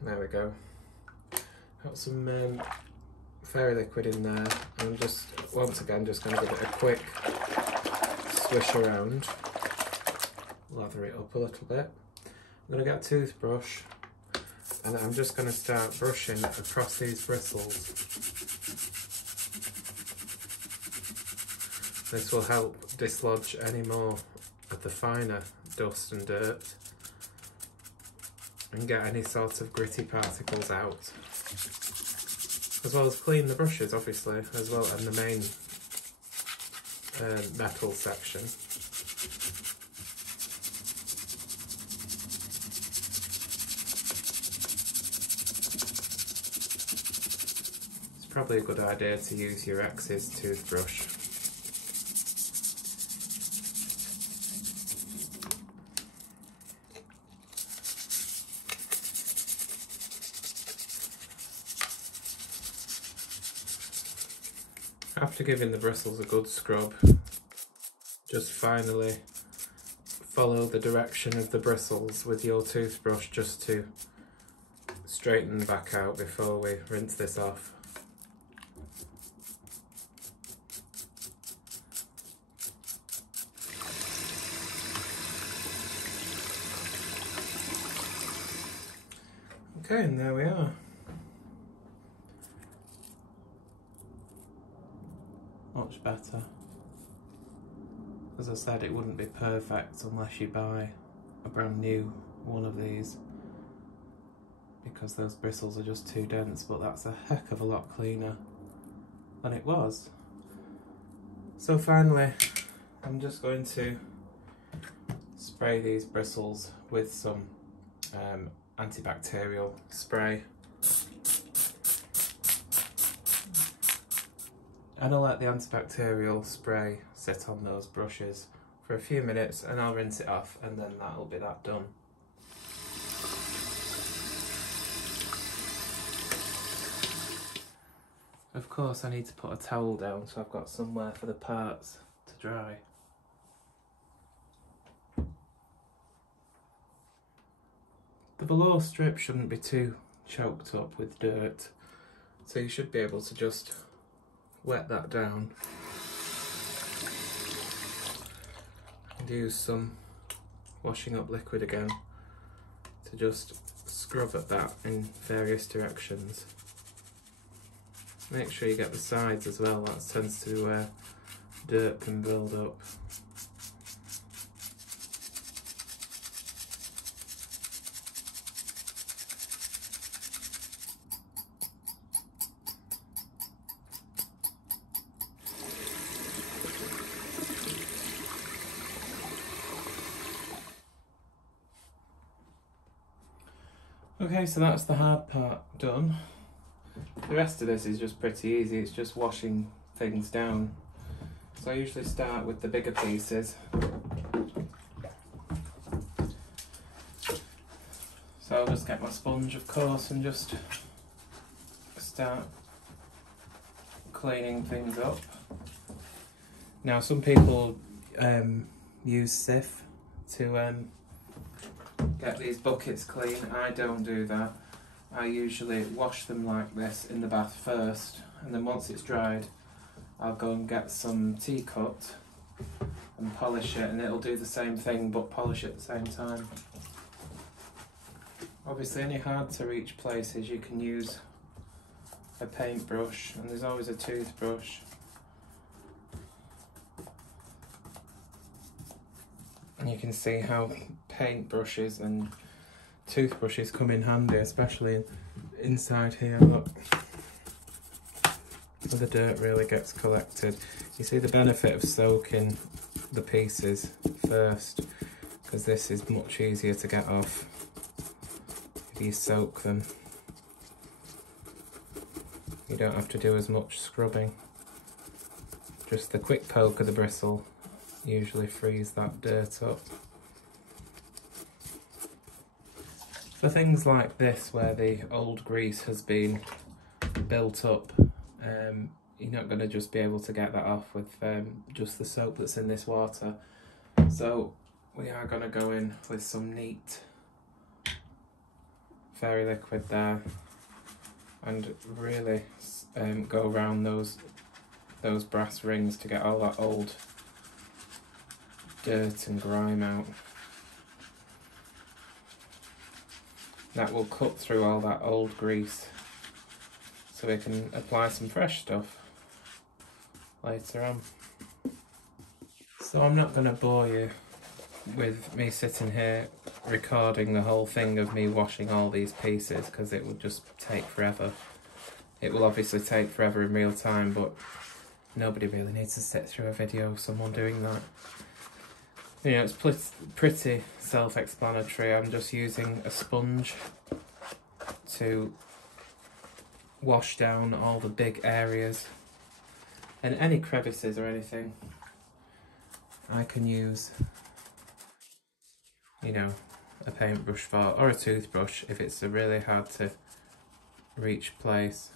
There we go. Got some fairy liquid in there, and I'm just, once again, just going to give it a quick swish around, lather it up a little bit. I'm going to get a toothbrush, and I'm just going to start brushing across these bristles. This will help dislodge any more of the finer dust and dirt, and get any sort of gritty particles out. As well as clean the brushes, obviously, as well, and the main metal section. It's probably a good idea to use your ex's toothbrush. After giving the bristles a good scrub, just finally follow the direction of the bristles with your toothbrush just to straighten them back out before we rinse this off. Okay, and there we are. Much better. As I said, it wouldn't be perfect unless you buy a brand new one of these because those bristles are just too dense, but that's a heck of a lot cleaner than it was. So finally, I'm just going to spray these bristles with some antibacterial spray. And I'll let the antibacterial spray sit on those brushes for a few minutes and I'll rinse it off, and then that'll be that done. Of course I need to put a towel down so I've got somewhere for the parts to dry. The below strip shouldn't be too choked up with dirt, so you should be able to just wet that down and use some washing up liquid again to just scrub at that in various directions. Make sure you get the sides as well, that tends to where dirt can build up. Okay, so that's the hard part done. The rest of this is just pretty easy, it's just washing things down. So I usually start with the bigger pieces. So I'll just get my sponge, of course, and just start cleaning things up. Now some people use sieve to get these buckets clean. I don't do that. I usually wash them like this in the bath first, and then once it's dried I'll go and get some tea cut and polish it, and it'll do the same thing but polish at the same time. Obviously any hard to reach places you can use a paintbrush, and there's always a toothbrush. And you can see how paintbrushes and toothbrushes come in handy, especially inside here, look. Where the dirt really gets collected. You see the benefit of soaking the pieces first, because this is much easier to get off if you soak them. You don't have to do as much scrubbing. Just the quick poke of the bristle usually frees that dirt up. For things like this where the old grease has been built up, you're not going to just be able to get that off with just the soap that's in this water. So we are going to go in with some neat fairy liquid there and really go around those brass rings to get all that old dirt and grime out. That will cut through all that old grease so we can apply some fresh stuff later on. So I'm not going to bore you with me sitting here recording the whole thing of me washing all these pieces, because it would just take forever. It will obviously take forever in real time, but nobody really needs to sit through a video of someone doing that. You know, it's pretty self-explanatory. I'm just using a sponge to wash down all the big areas, and any crevices or anything I can use, you know, a paintbrush for, or a toothbrush if it's a really hard to reach place.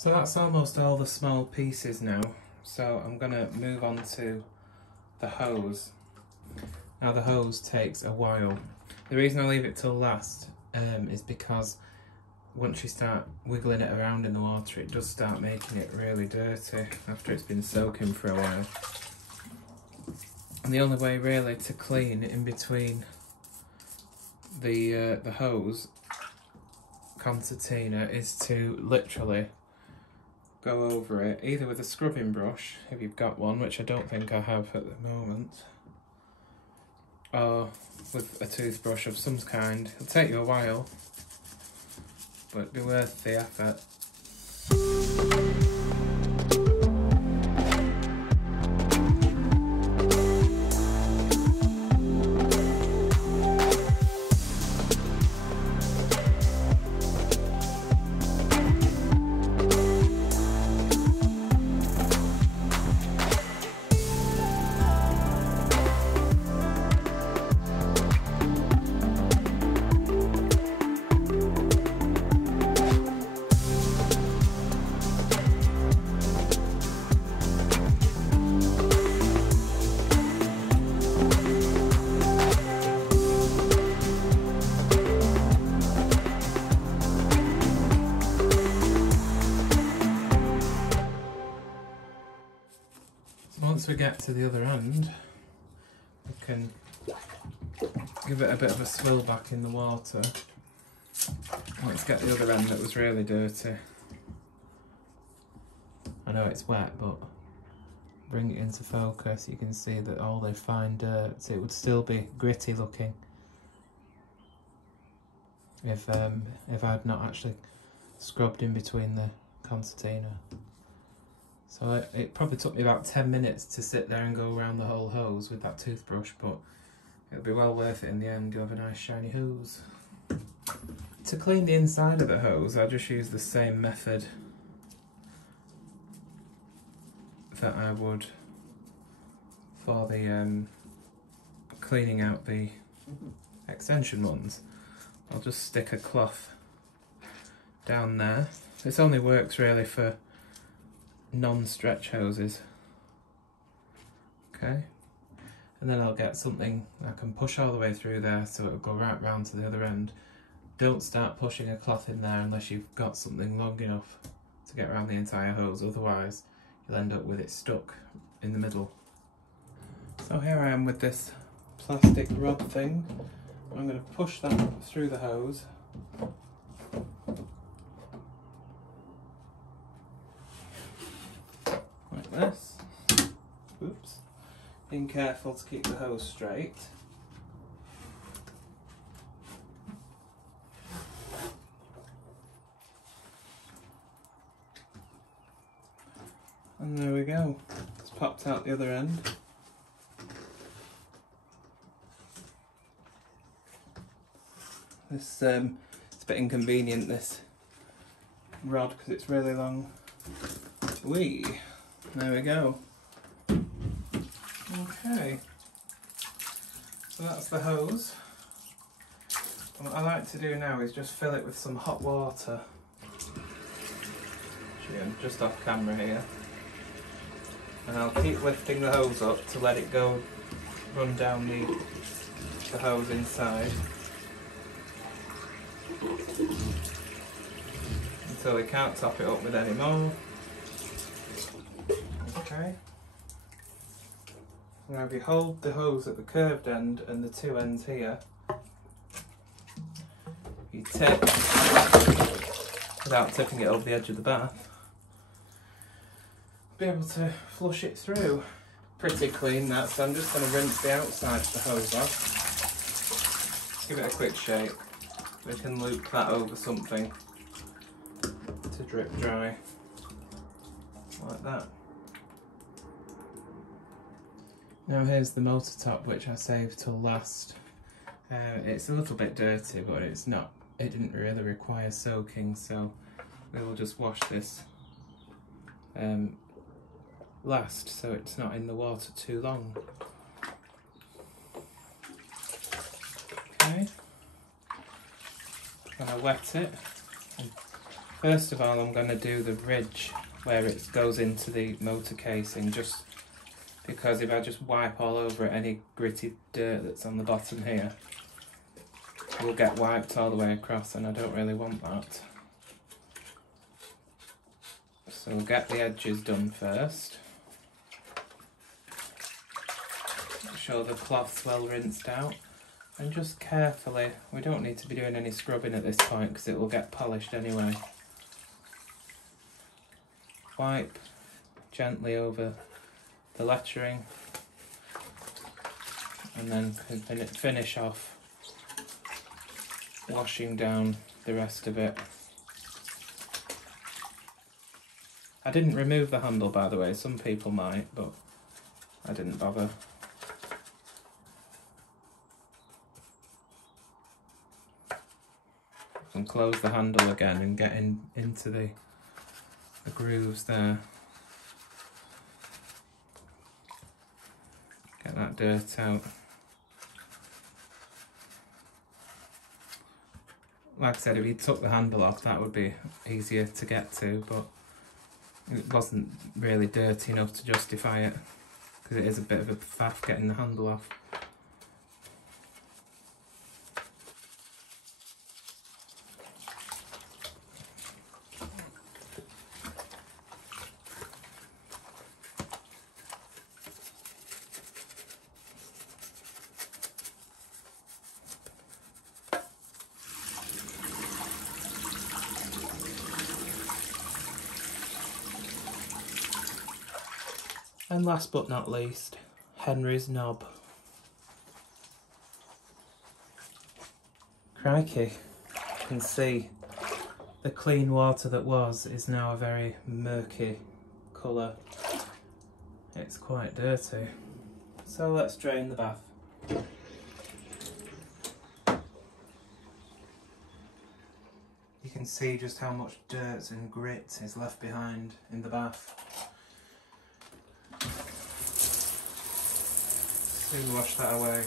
So that's almost all the small pieces now. So I'm going to move on to the hose. Now the hose takes a while. The reason I leave it till last is because once you start wiggling it around in the water, it does start making it really dirty after it's been soaking for a while. And the only way really to clean in between the hose concertina is to literally go over it, either with a scrubbing brush, if you've got one, which I don't think I have at the moment, or with a toothbrush of some kind. It'll take you a while, but it'll be worth the effort. Once we get to the other end, we can give it a bit of a swill back in the water. Let's get the other end that was really dirty. I know it's wet, but bring it into focus. You can see that all the fine dirt, it would still be gritty looking if I'd not actually scrubbed in between the concertina. So it probably took me about 10 minutes to sit there and go around the whole hose with that toothbrush, but it'll be well worth it in the end. You'll have a nice shiny hose. To clean the inside of the hose, I just use the same method that I would for the cleaning out the extension ones. I'll just stick a cloth down there. This only works really for non-stretch hoses. Okay, and then I'll get something I can push all the way through there so it'll go right round to the other end. Don't start pushing a cloth in there unless you've got something long enough to get around the entire hose, otherwise you'll end up with it stuck in the middle. So here I am with this plastic rod thing. I'm going to push that through the hose. Like this. Oops. Being careful to keep the hose straight. And there we go. It's popped out the other end. This it's a bit inconvenient, this rod, because it's really long. Whee! There we go. Okay. So that's the hose. And what I like to do now is just fill it with some hot water. Actually, I'm just off camera here. And I'll keep lifting the hose up to let it go, run down the hose inside. Until we can't top it up with any more. Okay. Now if you hold the hose at the curved end and the two ends here, you tip, without tipping it over the edge of the bath, be able to flush it through. Pretty clean that, so I'm just going to rinse the outside of the hose off. Give it a quick shake. We can loop that over something to drip dry, like that. Now here's the motor top, which I saved till last. It's a little bit dirty, but it's not. It didn't really require soaking, so we will just wash this last, so it's not in the water too long. Okay. Gonna wet it and First of all, I'm going to do the ridge where it goes into the motor casing, just because if I just wipe all over it, any gritty dirt that's on the bottom here will get wiped all the way across, and I don't really want that. So we'll get the edges done first. Make sure the cloth's well rinsed out, and just carefully, we don't need to be doing any scrubbing at this point because it will get polished anyway. Wipe gently over the lettering and then finish off washing down the rest of it. I didn't remove the handle, by the way. Some people might, but I didn't bother. And close the handle again and get into the grooves there. Get that dirt out. Like I said, if you took the handle off, that would be easier to get to, but it wasn't really dirty enough to justify it, because it is a bit of a faff getting the handle off. And last but not least, Henry's knob. Crikey, you can see the clean water that was is now a very murky colour. It's quite dirty. So let's drain the bath. You can see just how much dirt and grit is left behind in the bath. Soon wash that away.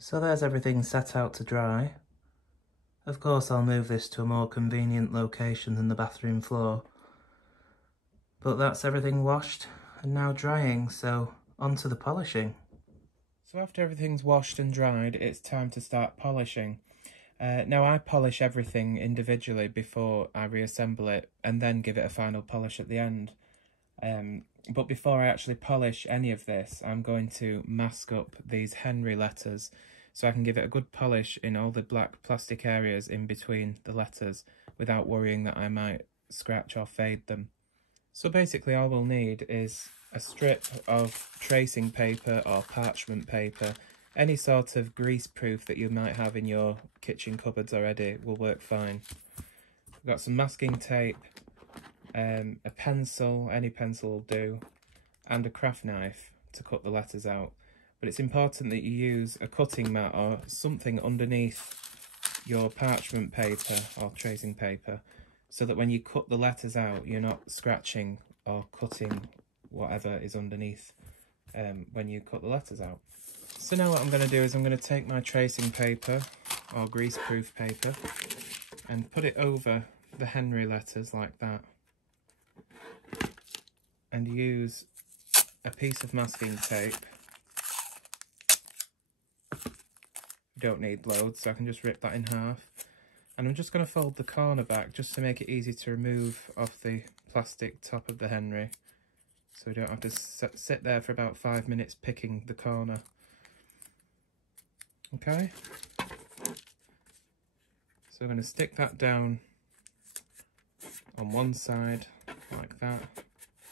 So there's everything set out to dry. Of course I'll move this to a more convenient location than the bathroom floor. But that's everything washed and now drying, so on to the polishing. So after everything's washed and dried, it's time to start polishing. Now I polish everything individually before I reassemble it and then give it a final polish at the end. But before I actually polish any of this, I'm going to mask up these Henry letters so I can give it a good polish in all the black plastic areas in between the letters without worrying that I might scratch or fade them. So basically all we'll need is a strip of tracing paper or parchment paper. Any sort of grease proof that you might have in your kitchen cupboards already will work fine. We've got some masking tape, a pencil, any pencil will do, and a craft knife to cut the letters out. But it's important that you use a cutting mat or something underneath your parchment paper or tracing paper, so that when you cut the letters out, you're not scratching or cutting whatever is underneath when you cut the letters out. So now what I'm going to do is I'm going to take my tracing paper or greaseproof paper and put it over the Henry letters like that, and use a piece of masking tape. You don't need loads, so I can just rip that in half. And I'm just going to fold the corner back just to make it easy to remove off the plastic top of the Henry, so we don't have to sit there for about 5 minutes picking the corner. Okay, so I'm going to stick that down on one side like that,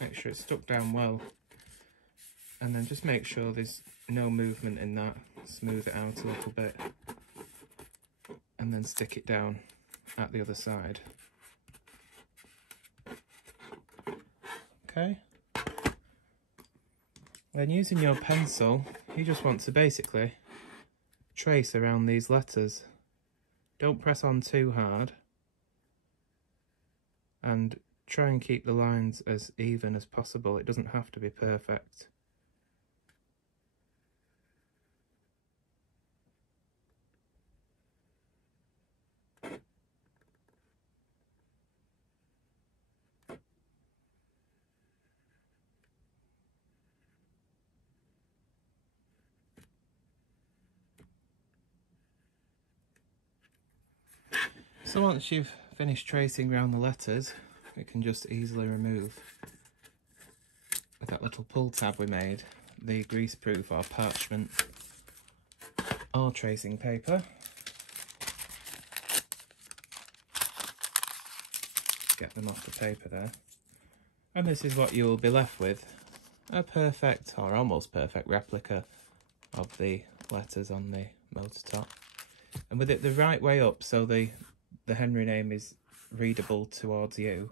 make sure it's stuck down well, and then just make sure there's no movement in that, smooth it out a little bit, and then stick it down at the other side. Okay, then using your pencil, you just want to basically trace around these letters. Don't press on too hard, and try and keep the lines as even as possible. It doesn't have to be perfect. So once you've finished tracing around the letters, we can just easily remove, with that little pull tab we made, the greaseproof or parchment or tracing paper. Get them off the paper there. And this is what you will be left with, a perfect or almost perfect replica of the letters on the motor top. And with it the right way up, so the Henry name is readable towards you,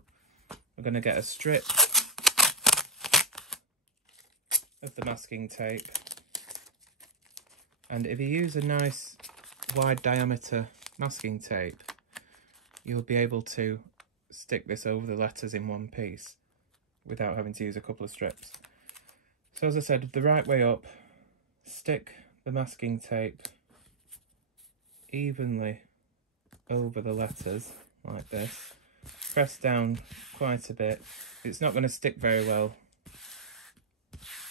we're going to get a strip of the masking tape, and if you use a nice wide diameter masking tape, you'll be able to stick this over the letters in one piece without having to use a couple of strips. So as I said, the right way up, stick the masking tape evenly over the letters like this, press down quite a bit. It's not going to stick very well,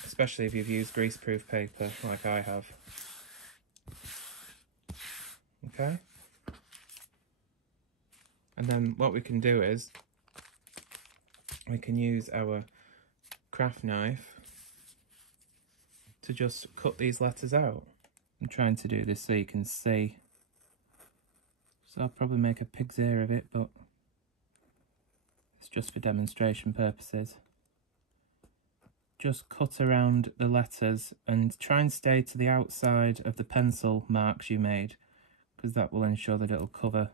especially if you've used greaseproof paper like I have. Okay, and then what we can do is we can use our craft knife to just cut these letters out. I'm trying to do this so you can see, so I'll probably make a pig's ear of it, but it's just for demonstration purposes. Just cut around the letters and try and stay to the outside of the pencil marks you made, because that will ensure that it'll cover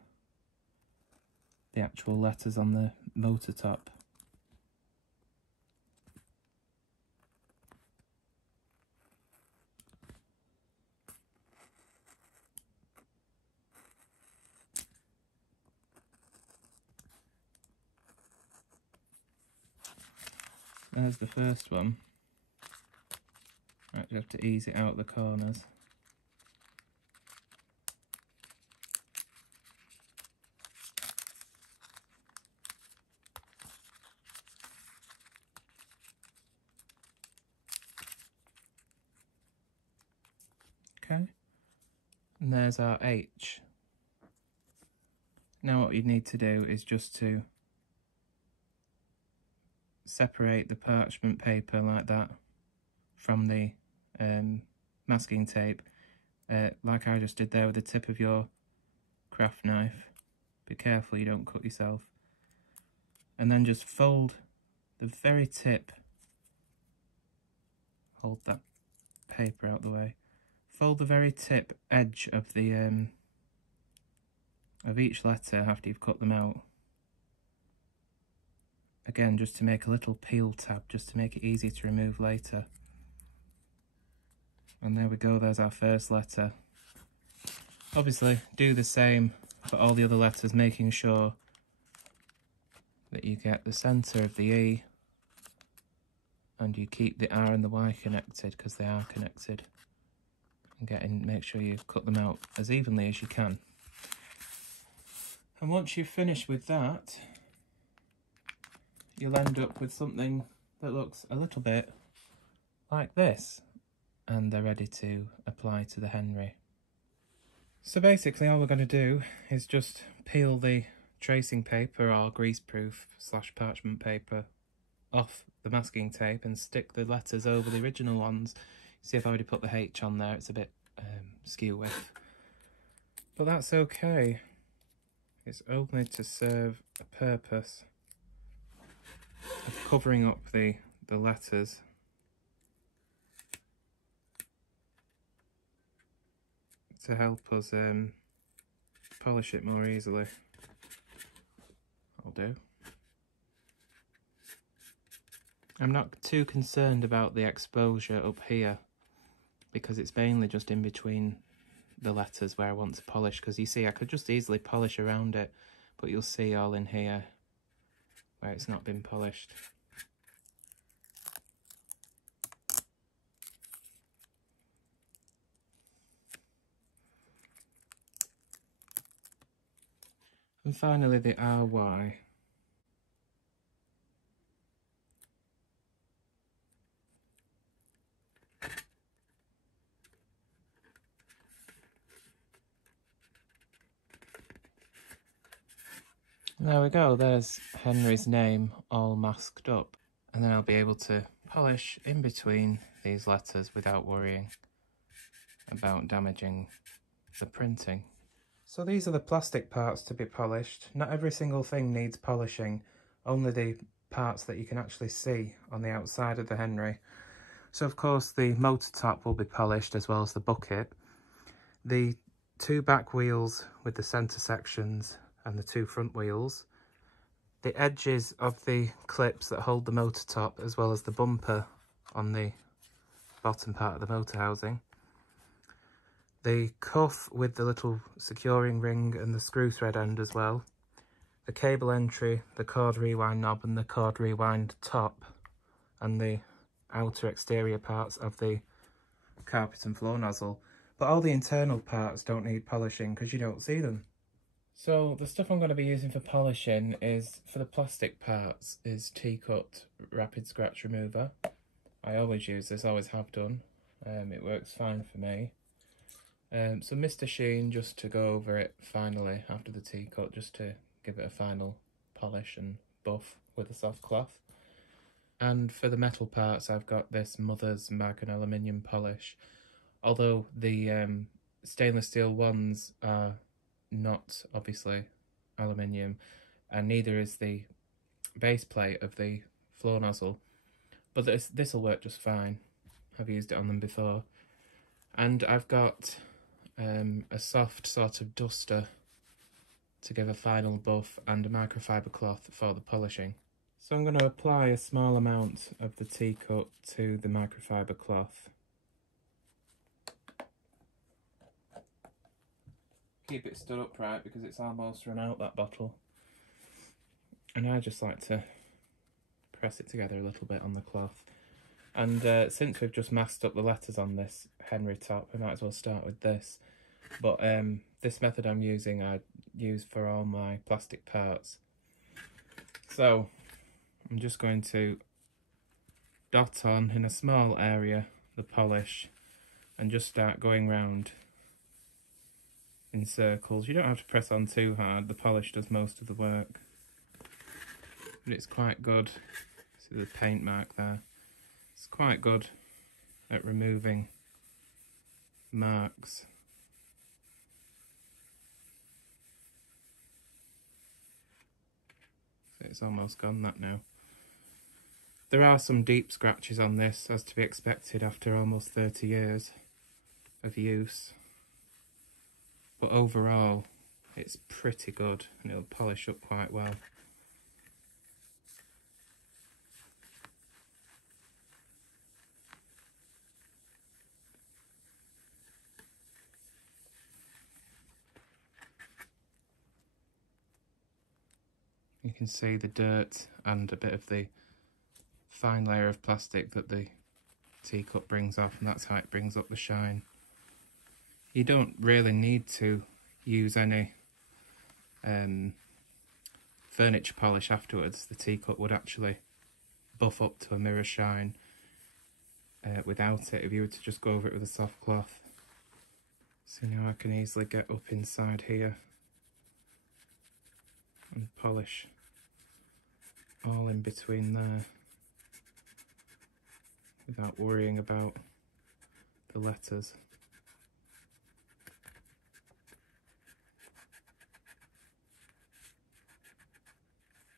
the actual letters on the motor top. There's the first one. Right, you have to ease it out the corners. Okay, and there's our H. Now what you need to do is just to separate the parchment paper like that from the masking tape, like I just did there with the tip of your craft knife. Be careful you don't cut yourself. And then just fold the very tip, hold that paper out the way, fold the very tip edge of the of each letter after you've cut them out. Again, just to make a little peel tab, just to make it easy to remove later. And there we go, there's our first letter. Obviously, do the same for all the other letters, making sure that you get the centre of the E and you keep the R and the Y connected, because they are connected. And make sure you cut them out as evenly as you can. And once you've finished with that, you'll end up with something that looks a little bit like this, and they're ready to apply to the Henry. So basically all we're going to do is just peel the tracing paper or greaseproof / parchment paper off the masking tape and stick the letters over the original ones. See, I've already put the H on there, it's a bit skew with, but that's okay. It's only to serve a purpose of covering up the letters. To help us polish it more easily. I'll do. I'm not too concerned about the exposure up here, because it's mainly just in between the letters where I want to polish, because you see I could just easily polish around it, but you'll see all in here where it's not been polished. And finally the RY. There we go, there's Henry's name all masked up. And then I'll be able to polish in between these letters without worrying about damaging the printing. So these are the plastic parts to be polished. Not every single thing needs polishing, only the parts that you can actually see on the outside of the Henry. So of course the motor top will be polished as well as the bucket. The two back wheels with the centre sections and the two front wheels. The edges of the clips that hold the motor top as well as the bumper on the bottom part of the motor housing. The cuff with the little securing ring and the screw thread end as well. The cable entry, the cord rewind knob and the cord rewind top, and the outer exterior parts of the carpet and floor nozzle. But all the internal parts don't need polishing because you don't see them. So the stuff I'm going to be using for polishing is, for the plastic parts, is T-Cut Rapid Scratch Remover. I always use this, always have done. It works fine for me. So Mr. Sheen, just to go over it finally after the T-Cut, just to give it a final polish and buff with a soft cloth. And for the metal parts, I've got this Mother's Mag & Aluminium polish. Although the stainless steel ones are not obviously aluminium, and neither is the base plate of the floor nozzle, but this will work just fine. I've used it on them before. And I've got a soft sort of duster to give a final buff and a microfiber cloth for the polishing. So I'm going to apply a small amount of the T-Cut to the microfiber cloth. Keep it stood upright because it's almost run out, that bottle. And I just like to press it together a little bit on the cloth. And since we've just masked up the letters on this Henry top, we might as well start with this. But this method I'm using, I use for all my plastic parts. So I'm just going to dot on in a small area the polish and just start going round in circles. You don't have to press on too hard, the polish does most of the work. But it's quite good. See the paint mark there? It's quite good at removing marks. So it's almost gone, that now. There are some deep scratches on this, as to be expected after almost 30 years of use. But overall, it's pretty good and it'll polish up quite well. You can see the dirt and a bit of the fine layer of plastic that the T-Cut brings off, and that's how it brings up the shine. You don't really need to use any furniture polish afterwards. The T-Cut would actually buff up to a mirror shine without it if you were to just go over it with a soft cloth. So now I can easily get up inside here and polish all in between there without worrying about the letters.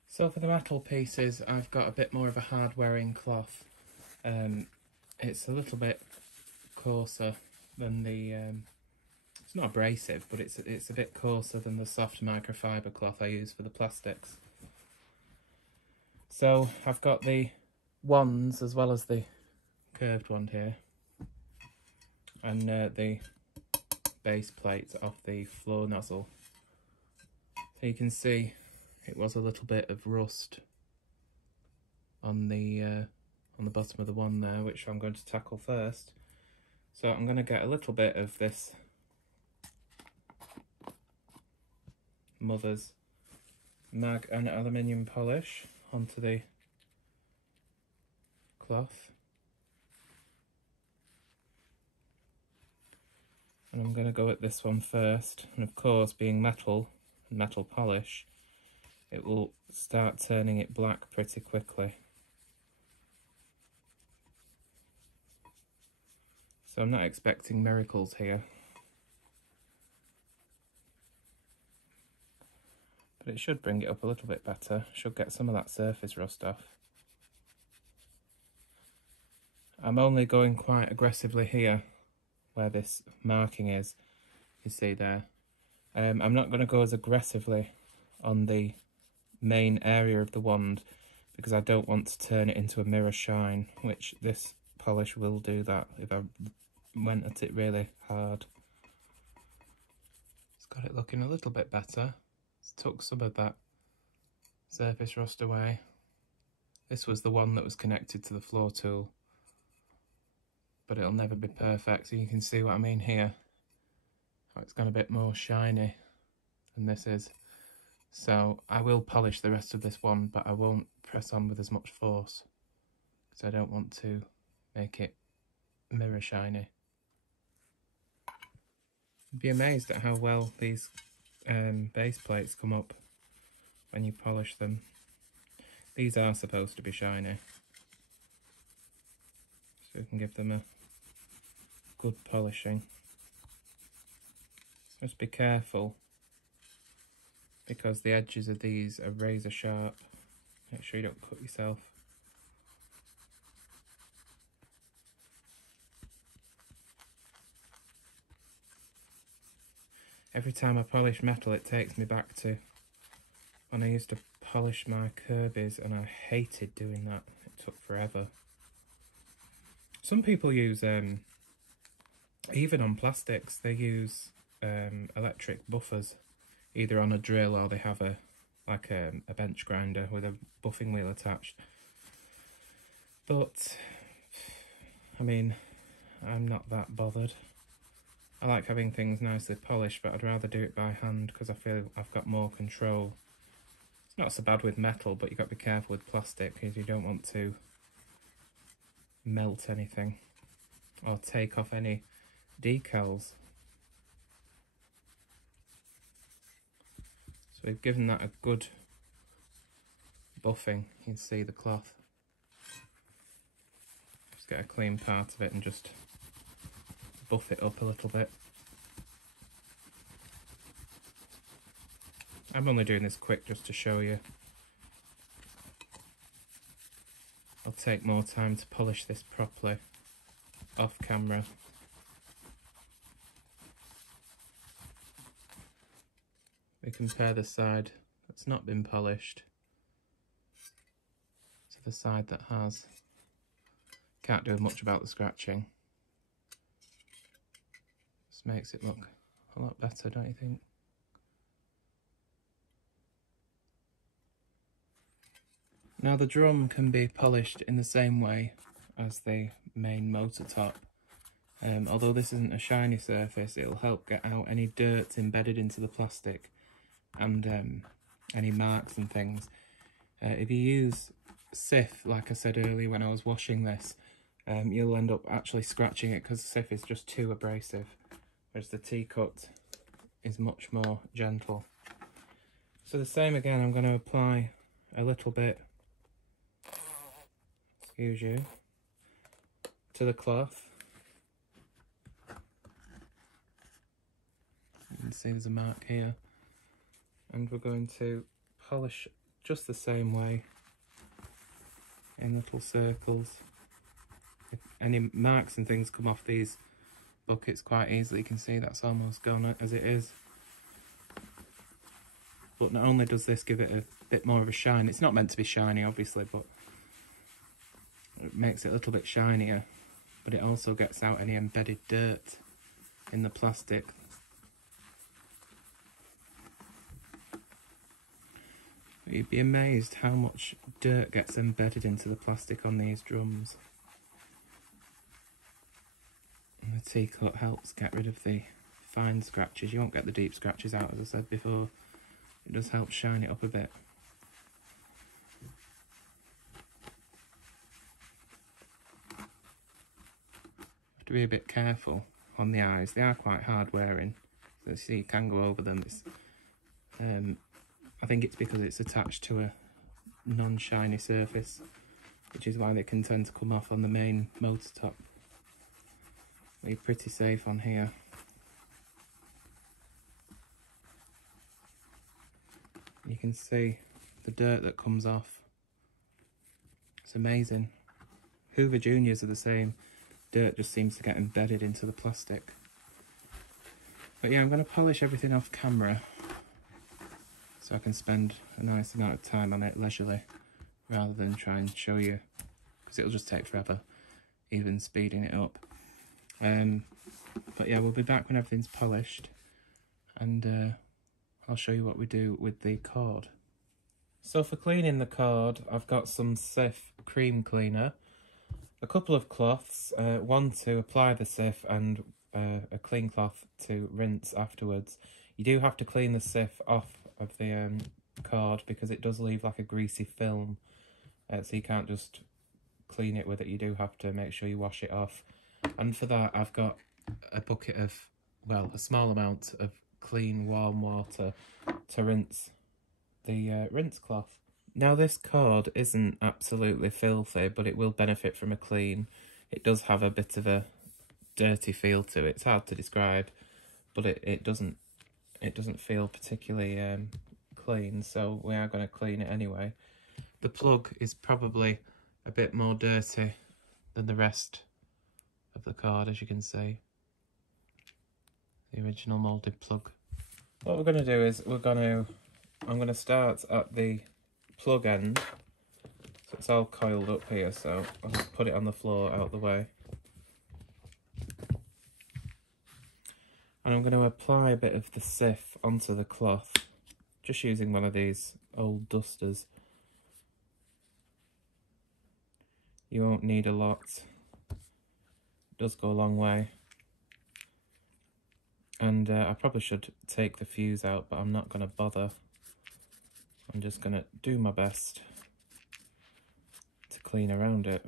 So for the metal pieces, I've got a bit more of a hard wearing cloth. It's a little bit coarser than the, it's not abrasive, but it's a bit coarser than the soft microfiber cloth I use for the plastics. So I've got the wands as well as the curved one here, and the base plate of the floor nozzle. So you can see it was a little bit of rust on the bottom of the one there, which I'm going to tackle first. So I'm going to get a little bit of this Mother's mag and aluminium polish onto the cloth. And I'm going to go at this one first, and of course, being metal and metal polish, it will start turning it black pretty quickly. So I'm not expecting miracles here, but it should bring it up a little bit better, should get some of that surface rust off. I'm only going quite aggressively here, where this marking is, you see there. I'm not going to go as aggressively on the main area of the wand because I don't want to turn it into a mirror shine, which this polish will do that if I went at it really hard. It's got it looking a little bit better. It's took some of that surface rust away. This was the one that was connected to the floor tool, but it'll never be perfect, so you can see what I mean here. Oh, it's gone a bit more shiny than this is. So I will polish the rest of this one, but I won't press on with as much force because I don't want to make it mirror shiny. You'd be amazed at how well these base plates come up when you polish them. These are supposed to be shiny, so we can give them a good polishing. Just be careful because the edges of these are razor sharp. Make sure you don't cut yourself. Every time I polish metal, it takes me back to when I used to polish my Kirby's, and I hated doing that. It took forever. Some people use, even on plastics, they use electric buffers, either on a drill or they have a bench grinder with a buffing wheel attached. But, I mean, I'm not that bothered. I like having things nicely polished, but I'd rather do it by hand because I feel I've got more control. It's not so bad with metal, but you've got to be careful with plastic because you don't want to melt anything or take off any decals. So we've given that a good buffing. You can see the cloth. Just get a clean part of it and just buff it up a little bit. I'm only doing this quick just to show you. I'll take more time to polish this properly off camera. We compare the side that's not been polished to the side that has. Can't do much about the scratching. This makes it look a lot better, don't you think? Now the drum can be polished in the same way as the main motor top. Although this isn't a shiny surface, it'll help get out any dirt embedded into the plastic and any marks and things. If you use Sif, like I said earlier when I was washing this, you'll end up actually scratching it because Sif is just too abrasive, whereas the T-cut is much more gentle. So the same again, I'm going to apply a little bit, excuse you, to the cloth. You can see there's a mark here. And we're going to polish just the same way in little circles. If any marks and things come off these buckets quite easily, you can see that's almost gone as it is. But not only does this give it a bit more of a shine, it's not meant to be shiny obviously, but it makes it a little bit shinier, but it also gets out any embedded dirt in the plastic. You'd be amazed how much dirt gets embedded into the plastic on these drums. And the T-cut helps get rid of the fine scratches. You won't get the deep scratches out, as I said before. It does help shine it up a bit. Have to be a bit careful on the eyes. They are quite hard wearing, so you see you can go over them. It's, I think it's because it's attached to a non-shiny surface, which is why they can tend to come off on the main motor top. But you're pretty safe on here. You can see the dirt that comes off. It's amazing. Hoover Juniors are the same. Dirt just seems to get embedded into the plastic. But yeah, I'm going to polish everything off camera so I can spend a nice amount of time on it leisurely rather than try and show you, because it'll just take forever even speeding it up. But yeah, we'll be back when everything's polished, and I'll show you what we do with the cord. So for cleaning the cord, I've got some Cif cream cleaner, a couple of cloths, one to apply the Cif and a clean cloth to rinse afterwards. You do have to clean the Cif off of the cord because it does leave like a greasy film, so you can't just clean it with it. You do have to make sure you wash it off. And for that, I've got a bucket of, well, a small amount of clean warm water to rinse the rinse cloth. Now this cord isn't absolutely filthy, but it will benefit from a clean. It does have a bit of a dirty feel to it. It's hard to describe, but it doesn't feel particularly clean, so we are going to clean it anyway. The plug is probably a bit more dirty than the rest of the cord, as you can see. The original moulded plug. What we're going to do is I'm going to start at the plug end. So it's all coiled up here, so I'll just put it on the floor out the way. And I'm going to apply a bit of the Cif onto the cloth, just using one of these old dusters. You won't need a lot. It does go a long way. And I probably should take the fuse out, but I'm not going to bother. I'm just going to do my best to clean around it.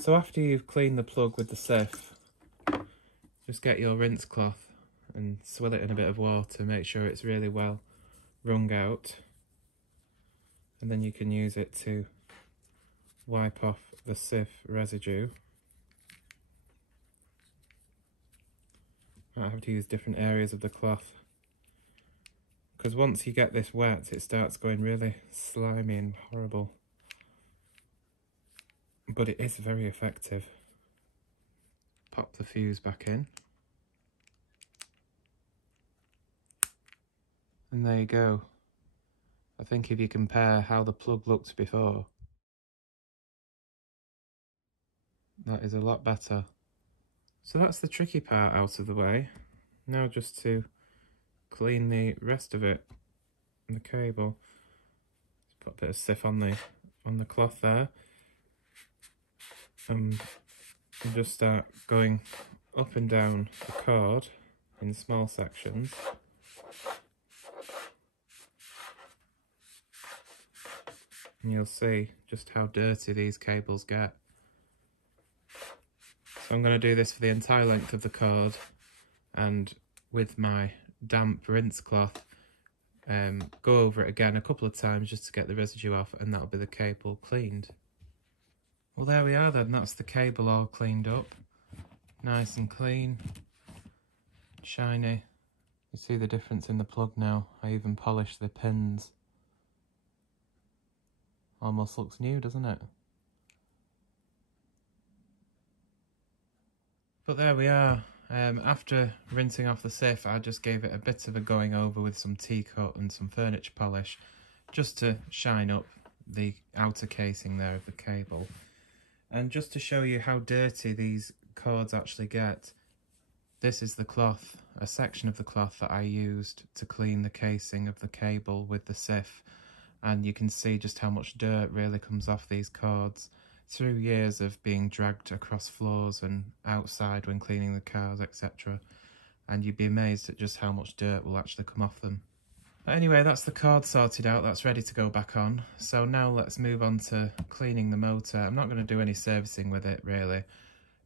So after you've cleaned the plug with the Cif, just get your rinse cloth and swill it in a bit of water, make sure it's really well wrung out, and then you can use it to wipe off the Cif residue. I have to use different areas of the cloth, because once you get this wet it starts going really slimy and horrible. But it is very effective. Pop the fuse back in. And there you go. I think if you compare how the plug looked before, that is a lot better. So that's the tricky part out of the way. Now just to clean the rest of it, the cable. Just put a bit of Cif on the cloth there. And just start going up and down the cord in small sections. And you'll see just how dirty these cables get. So I'm going to do this for the entire length of the cord, and with my damp rinse cloth, go over it again a couple of times just to get the residue off, and that'll be the cable cleaned. Well, there we are then, that's the cable all cleaned up. Nice and clean, shiny. You see the difference in the plug now. I even polished the pins. almost looks new, doesn't it? But there we are. After rinsing off the sieve, I just gave it a bit of a going over with some T-cut and some furniture polish, just to shine up the outer casing there of the cable. And just to show you how dirty these cords actually get, this is the cloth, a section of the cloth that I used to clean the casing of the cable with the sieve. And you can see just how much dirt really comes off these cords through years of being dragged across floors and outside when cleaning the cars, etc. And you'd be amazed at just how much dirt will actually come off them. But anyway, that's the cord sorted out, that's ready to go back on. So now let's move on to cleaning the motor. I'm not going to do any servicing with it really,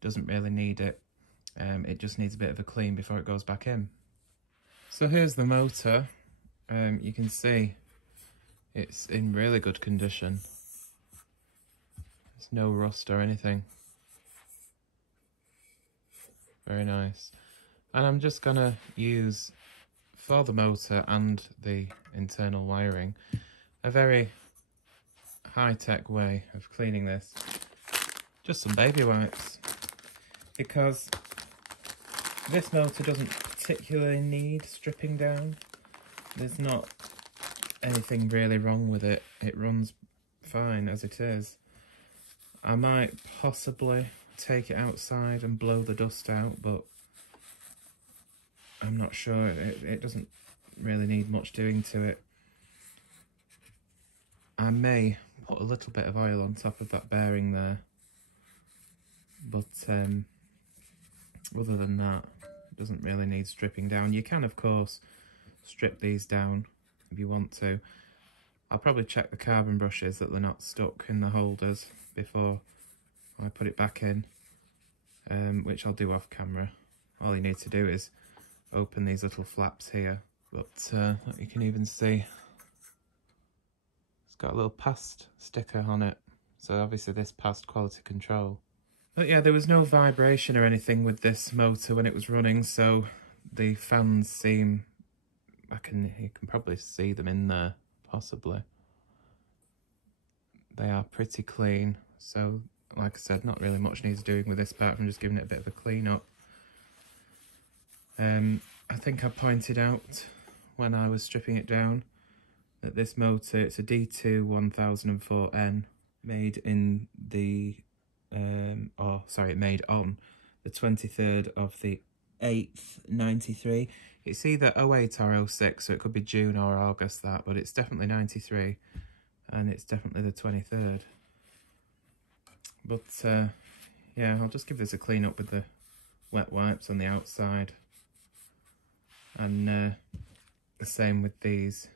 doesn't really need it. It just needs a bit of a clean before it goes back in. So here's the motor. You can see it's in really good condition. There's no rust or anything. Very nice. And I'm just gonna use, for the motor and the internal wiring, a very high-tech way of cleaning this. Just some baby wipes. Because this motor doesn't particularly need stripping down. There's not anything really wrong with it. It runs fine as it is. I might possibly take it outside and blow the dust out, but I'm not sure. It doesn't really need much doing to it. I may put a little bit of oil on top of that bearing there, but other than that, it doesn't really need stripping down. You can, of course, strip these down if you want to. I'll probably check the carbon brushes that they're not stuck in the holders before I put it back in, which I'll do off camera. All you need to do is open these little flaps here, but you can even see it's got a little past sticker on it, so obviously this passed quality control. But yeah, there was no vibration or anything with this motor when it was running, so the fans seem, you can probably see them in there, possibly. They are pretty clean, so like I said, not really much needs doing with this part from just giving it a bit of a clean up. I think I pointed out when I was stripping it down that this motor, it's a D2 1004N, made in the, made on the 23rd of the 8th, 93. It's either 08 or 06, so it could be June or August that, but it's definitely 93, and it's definitely the 23rd. But yeah, I'll just give this a clean up with the wet wipes on the outside. And the same with these.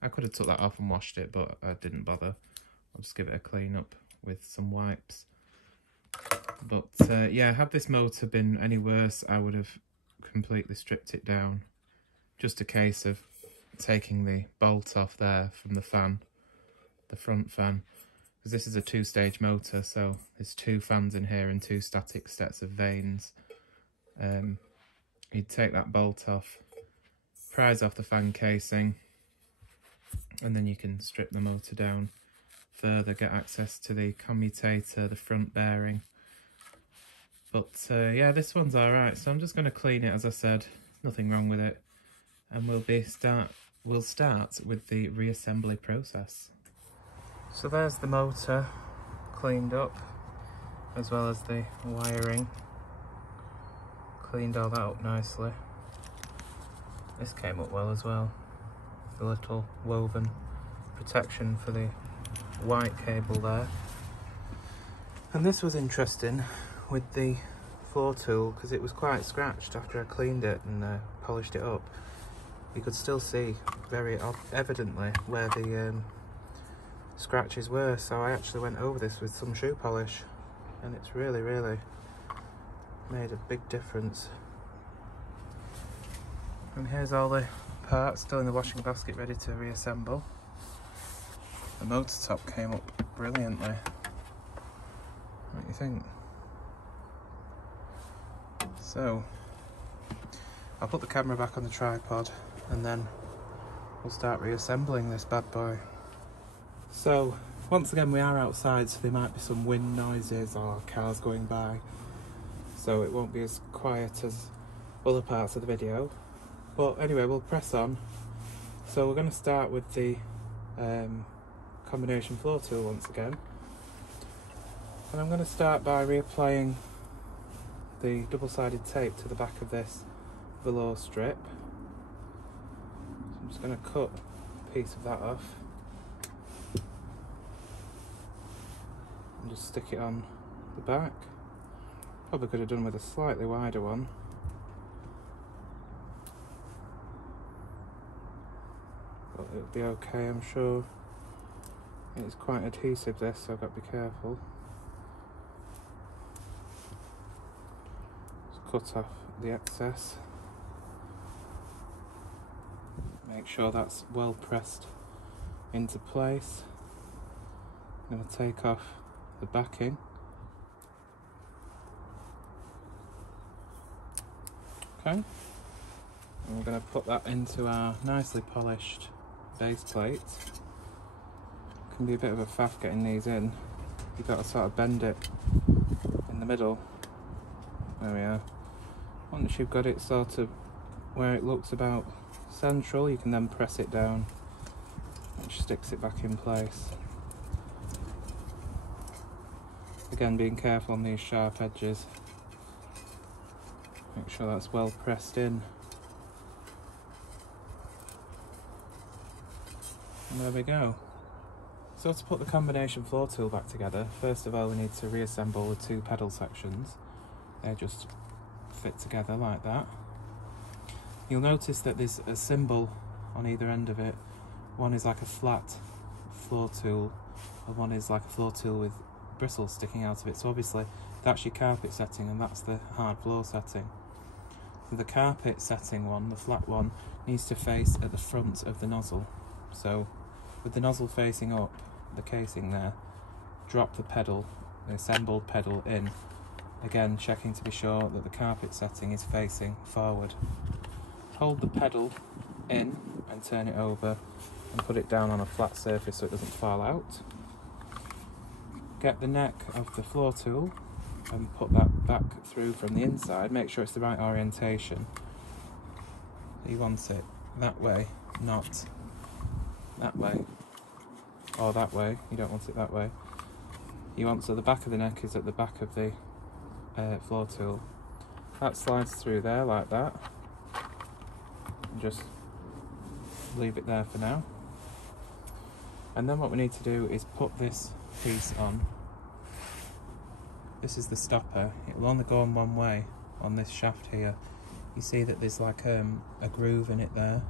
I could have took that off and washed it, but I didn't bother. I'll just give it a clean up with some wipes. But yeah, had this motor been any worse, I would have completely stripped it down. Just a case of taking the bolt off there from the fan, the front fan. Because this is a two-stage motor, so there's two fans in here and two static sets of vanes. You'd take that bolt off, prise off the fan casing, and then you can strip the motor down further, get access to the commutator, the front bearing. But yeah, this one's alright, so I'm just going to clean it, as I said, nothing wrong with it. And we'll start with the reassembly process. So there's the motor cleaned up, as well as the wiring. Cleaned all that up nicely. This came up well as well. The little woven protection for the white cable there. And this was interesting with the floor tool, because it was quite scratched after I cleaned it and polished it up. You could still see very evidently where the scratches were, so I actually went over this with some shoe polish, and it's really made a big difference. And here's all the parts still in the washing basket, ready to reassemble. The motor top came up brilliantly. What do you think? So I'll put the camera back on the tripod and then we'll start reassembling this bad boy. So Once again, we are outside, so there might be some wind noises or cars going by, so it won't be as quiet as other parts of the video. But anyway, we'll press on. So we're going to start with the combination floor tool once again, and I'm going to start by reapplying the double-sided tape to the back of this velour strip. So I'm just going to cut a piece of that off and just stick it on the back. Probably could have done with a slightly wider one. But it'll be okay, I'm sure. It's quite adhesive, this, so I've got to be careful. Just cut off the excess. Make sure that's well pressed into place. I'm going to take off the backing. Okay. And we're going to put that into our nicely polished base plate. Can be a bit of a faff getting these in. You've got to sort of bend it in the middle. There we are. Once you've got it sort of where it looks about central, you can then press it down, which sticks it back in place. Again, being careful on these sharp edges. Make sure that's well pressed in. And there we go. So to put the combination floor tool back together, first of all we need to reassemble the two pedal sections. They just fit together like that. You'll notice that there's a symbol on either end of it. One is like a flat floor tool, and one is like a floor tool with bristles sticking out of it. So obviously that's your carpet setting and that's the hard floor setting. So the carpet setting one, the flat one, needs to face at the front of the nozzle. So with the nozzle facing up, the casing there, drop the pedal, the assembled pedal in, again checking to be sure that the carpet setting is facing forward. Hold the pedal in and turn it over and put it down on a flat surface so it doesn't fall out. Get the neck of the floor tool and put that back through from the inside. Make sure it's the right orientation. You want it that way, not that way. Or that way, you don't want it that way. You want, so the back of the neck is at the back of the floor tool. That slides through there like that. And just leave it there for now. And then what we need to do is put this piece on. This is the stopper. It will only go on one way on this shaft here. You see that there's like a groove in it there,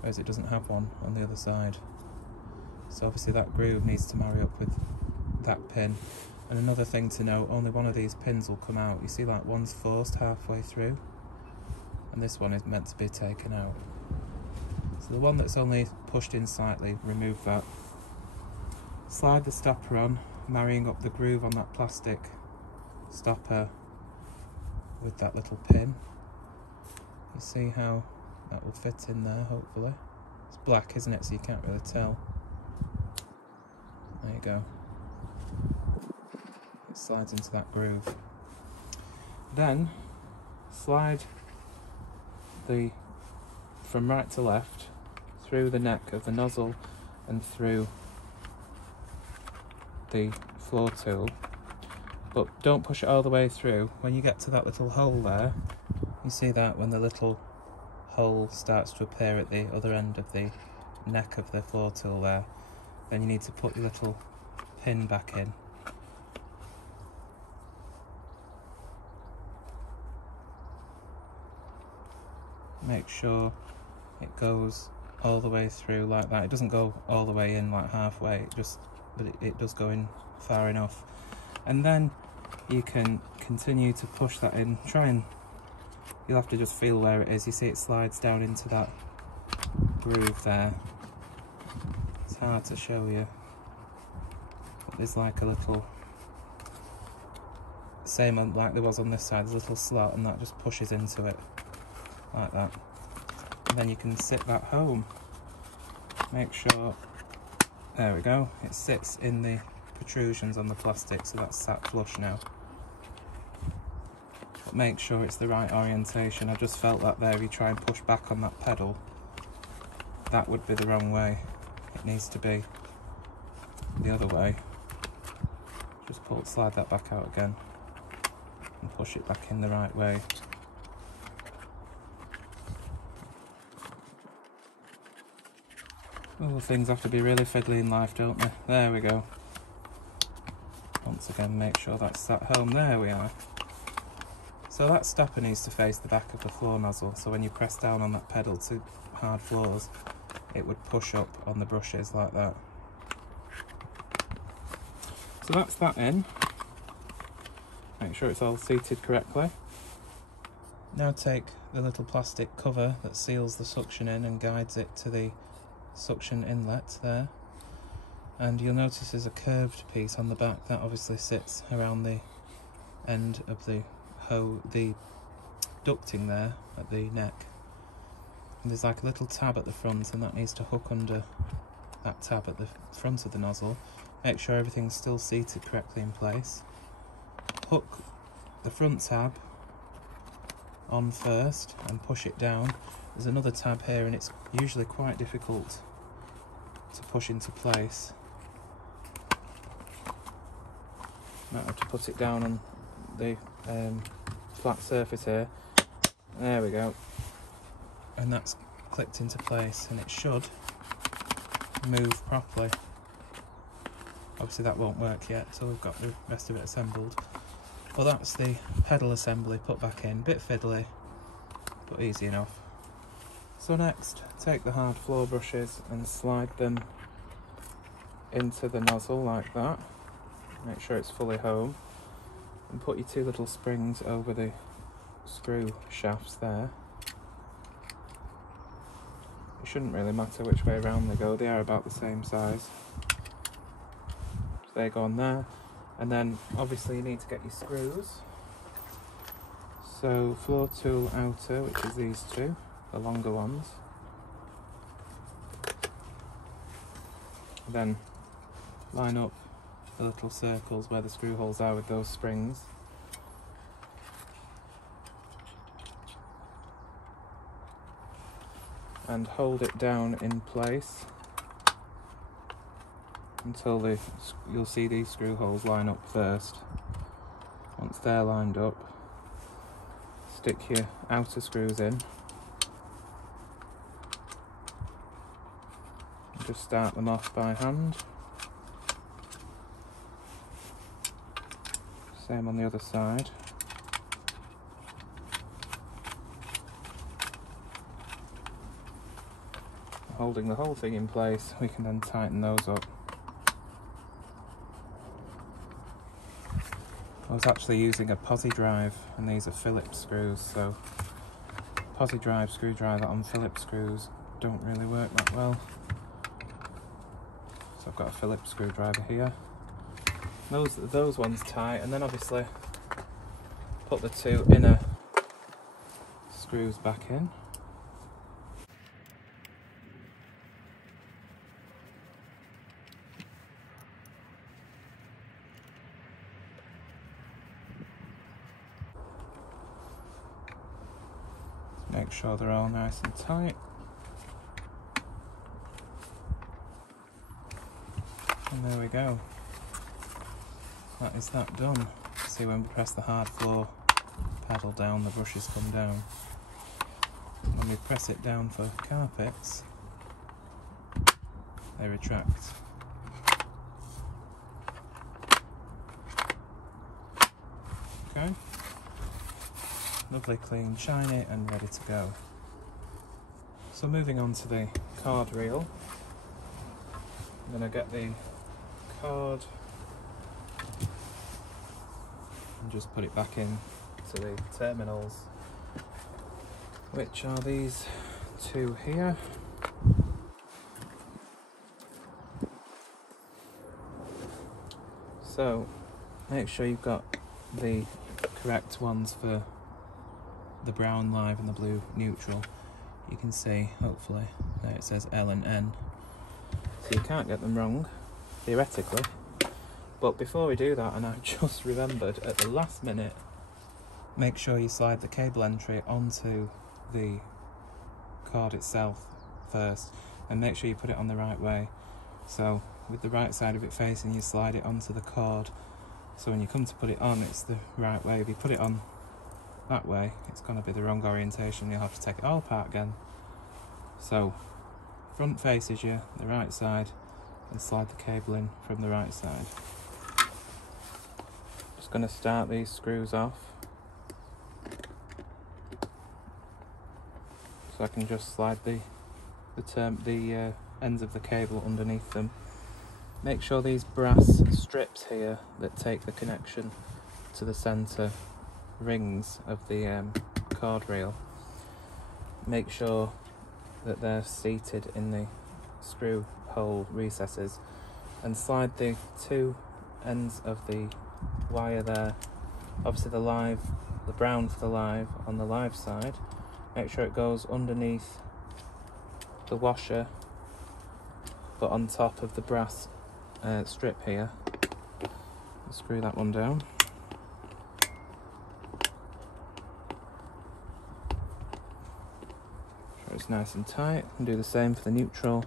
whereas it doesn't have one on the other side. So obviously that groove needs to marry up with that pin. And another thing to note, only one of these pins will come out. You see, like one's forced halfway through and this one is meant to be taken out. So the one that's only pushed in slightly, remove that. Slide the stopper on, marrying up the groove on that plastic stopper with that little pin. You see how that will fit in there, hopefully. It's black, isn't it, so you can't really tell. There you go. It slides into that groove. Then slide from right to left through the neck of the nozzle and through the floor tool, but don't push it all the way through. When you get to that little hole there, you see that when the little hole starts to appear at the other end of the neck of the floor tool there, then you need to put your little pin back in. Make sure it goes all the way through like that. It doesn't go all the way in like halfway, but it does go in far enough. And then you can continue to push that in. You'll have to just feel where it is. You see it slides down into that groove there. It's hard to show you, but there's like a little, same on, like there was on this side, there's a little slot and that just pushes into it like that. And then you can sit that home. Make sure There we go, it sits in the protrusions on the plastic, so that's sat flush now. But make sure it's the right orientation. I just felt that there, if you try and push back on that pedal, that would be the wrong way. It needs to be the other way. Just slide that back out again and push it back in the right way. Oh, things have to be really fiddly in life, don't they? There we go. Once again, make sure that's sat home. There we are. So that stopper needs to face the back of the floor nozzle, so when you press down on that pedal to hard floors, it would push up on the brushes like that. So that's that in. Make sure it's all seated correctly. Now take the little plastic cover that seals the suction in and guides it to the suction inlet there, and you'll notice there's a curved piece on the back that obviously sits around the end of the ducting there at the neck. And there's like a little tab at the front, and that needs to hook under that tab at the front of the nozzle. Make sure everything's still seated correctly in place. Hook the front tab on first and push it down. There's another tab here, and it's usually quite difficult to push into place. Might have to put it down on the flat surface here. There we go. And that's clicked into place, and it should move properly. Obviously that won't work yet, so we've got the rest of it assembled. But that's the pedal assembly put back in. Bit fiddly, but easy enough. So next, take the hard floor brushes and slide them into the nozzle like that. Make sure it's fully home. And put your two little springs over the screw shafts there. It shouldn't really matter which way around they go, they are about the same size. So they go on there. And then obviously you need to get your screws. So floor tool outer, which is these two, the longer ones. Then line up the little circles where the screw holes are with those springs. And hold it down in place until you'll see these screw holes line up first. Once they're lined up, stick your outer screws in. Just start them off by hand. Same on the other side. Holding the whole thing in place, we can then tighten those up. I was actually using a posi drive, and these are Phillips screws, so posi drive screwdriver on Phillips screws don't really work that well. So I've got a Phillips screwdriver here. Those ones tight, and then obviously put the two inner screws back in. Make sure they're all nice and tight. And there we go. That is that done. See, when we press the hard floor pedal down, the brushes come down. When we press it down for carpets, they retract. Okay. Lovely, clean, shiny and ready to go. So moving on to the card reel. I'm going to get the card and just put it back in to the terminals, which are these two here. So make sure you've got the correct ones for the brown live and the blue neutral. You can see, hopefully, there it says L and N. so you can't get them wrong, theoretically. But before we do that, and I've just remembered at the last minute, make sure you slide the cable entry onto the cord itself first, and make sure you put it on the right way. So with the right side of it facing, you slide it onto the cord, so when you come to put it on, it's the right way. If you put it on that way, it's going to be the wrong orientation, you'll have to take it all apart again. So front faces you, the right side, and slide the cable in from the right side. Just going to start these screws off, so I can just slide the ends of the cable underneath them. Make sure these brass strips here that take the connection to the centre rings of the cord reel, make sure that they're seated in the screw hole recesses, and slide the two ends of the wire there, obviously the brown for the live on the live side, make sure it goes underneath the washer but on top of the brass strip here. Screw that one down. Sure it's nice and tight, and do the same for the neutral.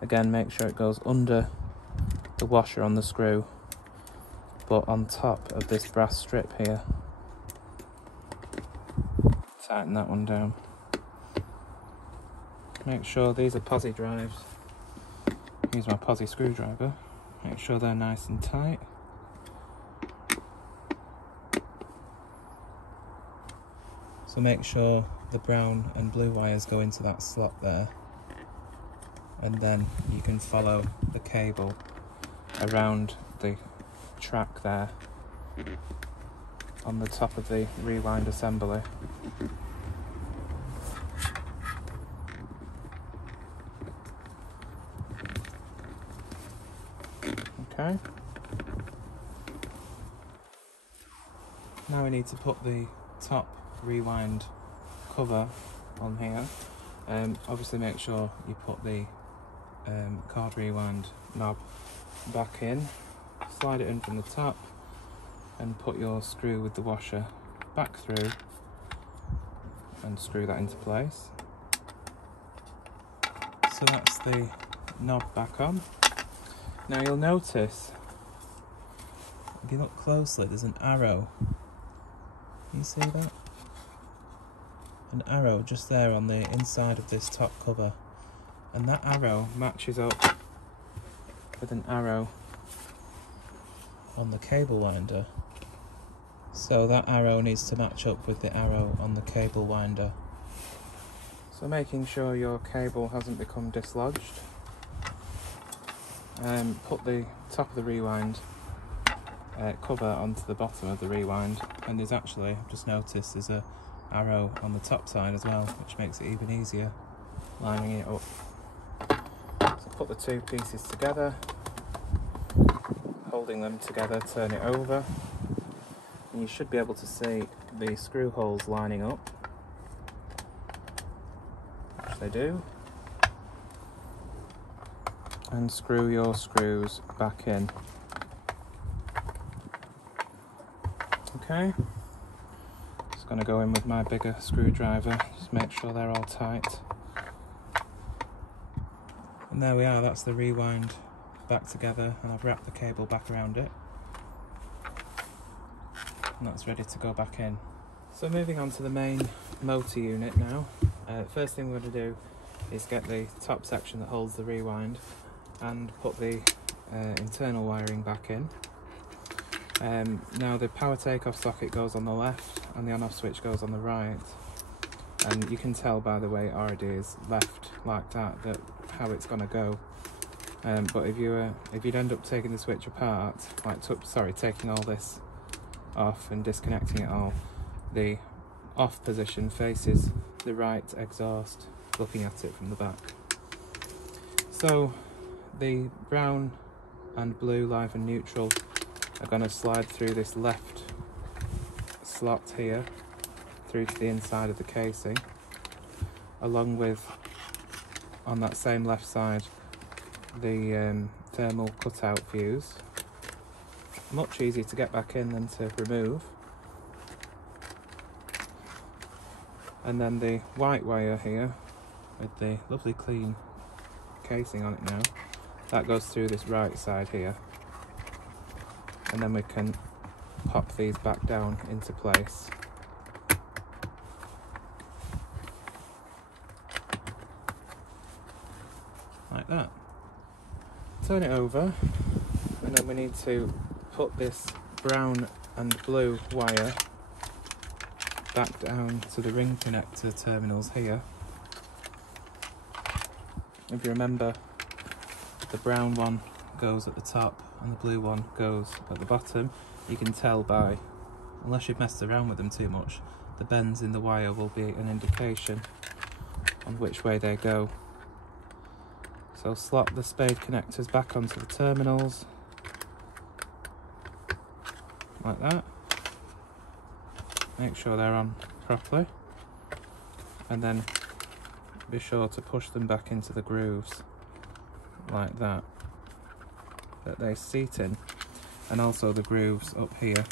Again, make sure it goes under the washer on the screw but on top of this brass strip here. Tighten that one down. Make sure these are posi drives. Use my posi screwdriver. Make sure they're nice and tight. So make sure the brown and blue wires go into that slot there, and then you can follow the cable around the track there on the top of the rewind assembly. Okay. Now we need to put the top rewind cover on here. Obviously make sure you put the cord rewind knob back in, slide it in from the top, and put your screw with the washer back through and screw that into place. So that's the knob back on. Now you'll notice, if you look closely, there's an arrow. Can you see that? An arrow just there on the inside of this top cover, and that arrow matches up with an arrow on the cable winder. So that arrow needs to match up with the arrow on the cable winder. So making sure your cable hasn't become dislodged. Put the top of the rewind cover onto the bottom of the rewind, and there's actually, I've just noticed, there's a arrow on the top side as well, which makes it even easier lining it up. So put the two pieces together, holding them together, turn it over, and you should be able to see the screw holes lining up, which they do, and screw your screws back in. Okay, just going to go in with my bigger screwdriver, just make sure they're all tight. And there we are, that's the rewind back together, and I've wrapped the cable back around it. And that's ready to go back in. So moving on to the main motor unit now. First thing we're going to do is get the top section that holds the rewind and put the internal wiring back in. Now the power takeoff socket goes on the left and the on-off switch goes on the right, and you can tell by the way it already is left like that how it's going to go. But if you'd end up taking the switch apart, like taking all this off and disconnecting it all, the off position faces the right exhaust, looking at it from the back. So the brown and blue live and neutral are going to slide through this left slot here through to the inside of the casing, along with, on that same left side, the thermal cutout fuse. Much easier to get back in than to remove. And then the white wire here with the lovely clean casing on it now, that goes through this right side here, and then we can pop these back down into place. Like that. Turn it over, and then we need to put this brown and blue wire back down to the ring connector terminals here. If you remember, the brown one goes at the top and the blue one goes at the bottom. You can tell by, unless you've messed around with them too much, the bends in the wire will be an indication on which way they go. So slot the spade connectors back onto the terminals, like that. Make sure they're on properly, and then be sure to push them back into the grooves, like that they seat in. And also the grooves up here,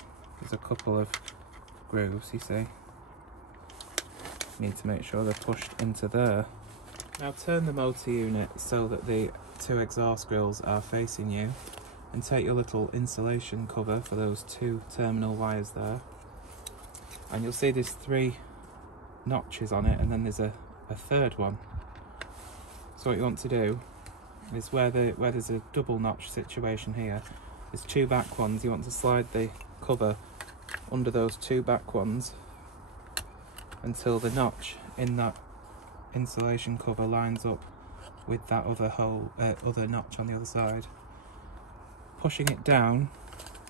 there's a couple of grooves, you see. Need to make sure they're pushed into there. Now turn the motor unit so that the two exhaust grills are facing you, and take your little insulation cover for those two terminal wires there, and you'll see there's 3 notches on it, and then there's a third one. So what you want to do is where there's a double notch situation here, there's 2 back ones. You want to slide the cover under those 2 back ones until the notch in that insulation cover lines up with that other notch on the other side. Pushing it down,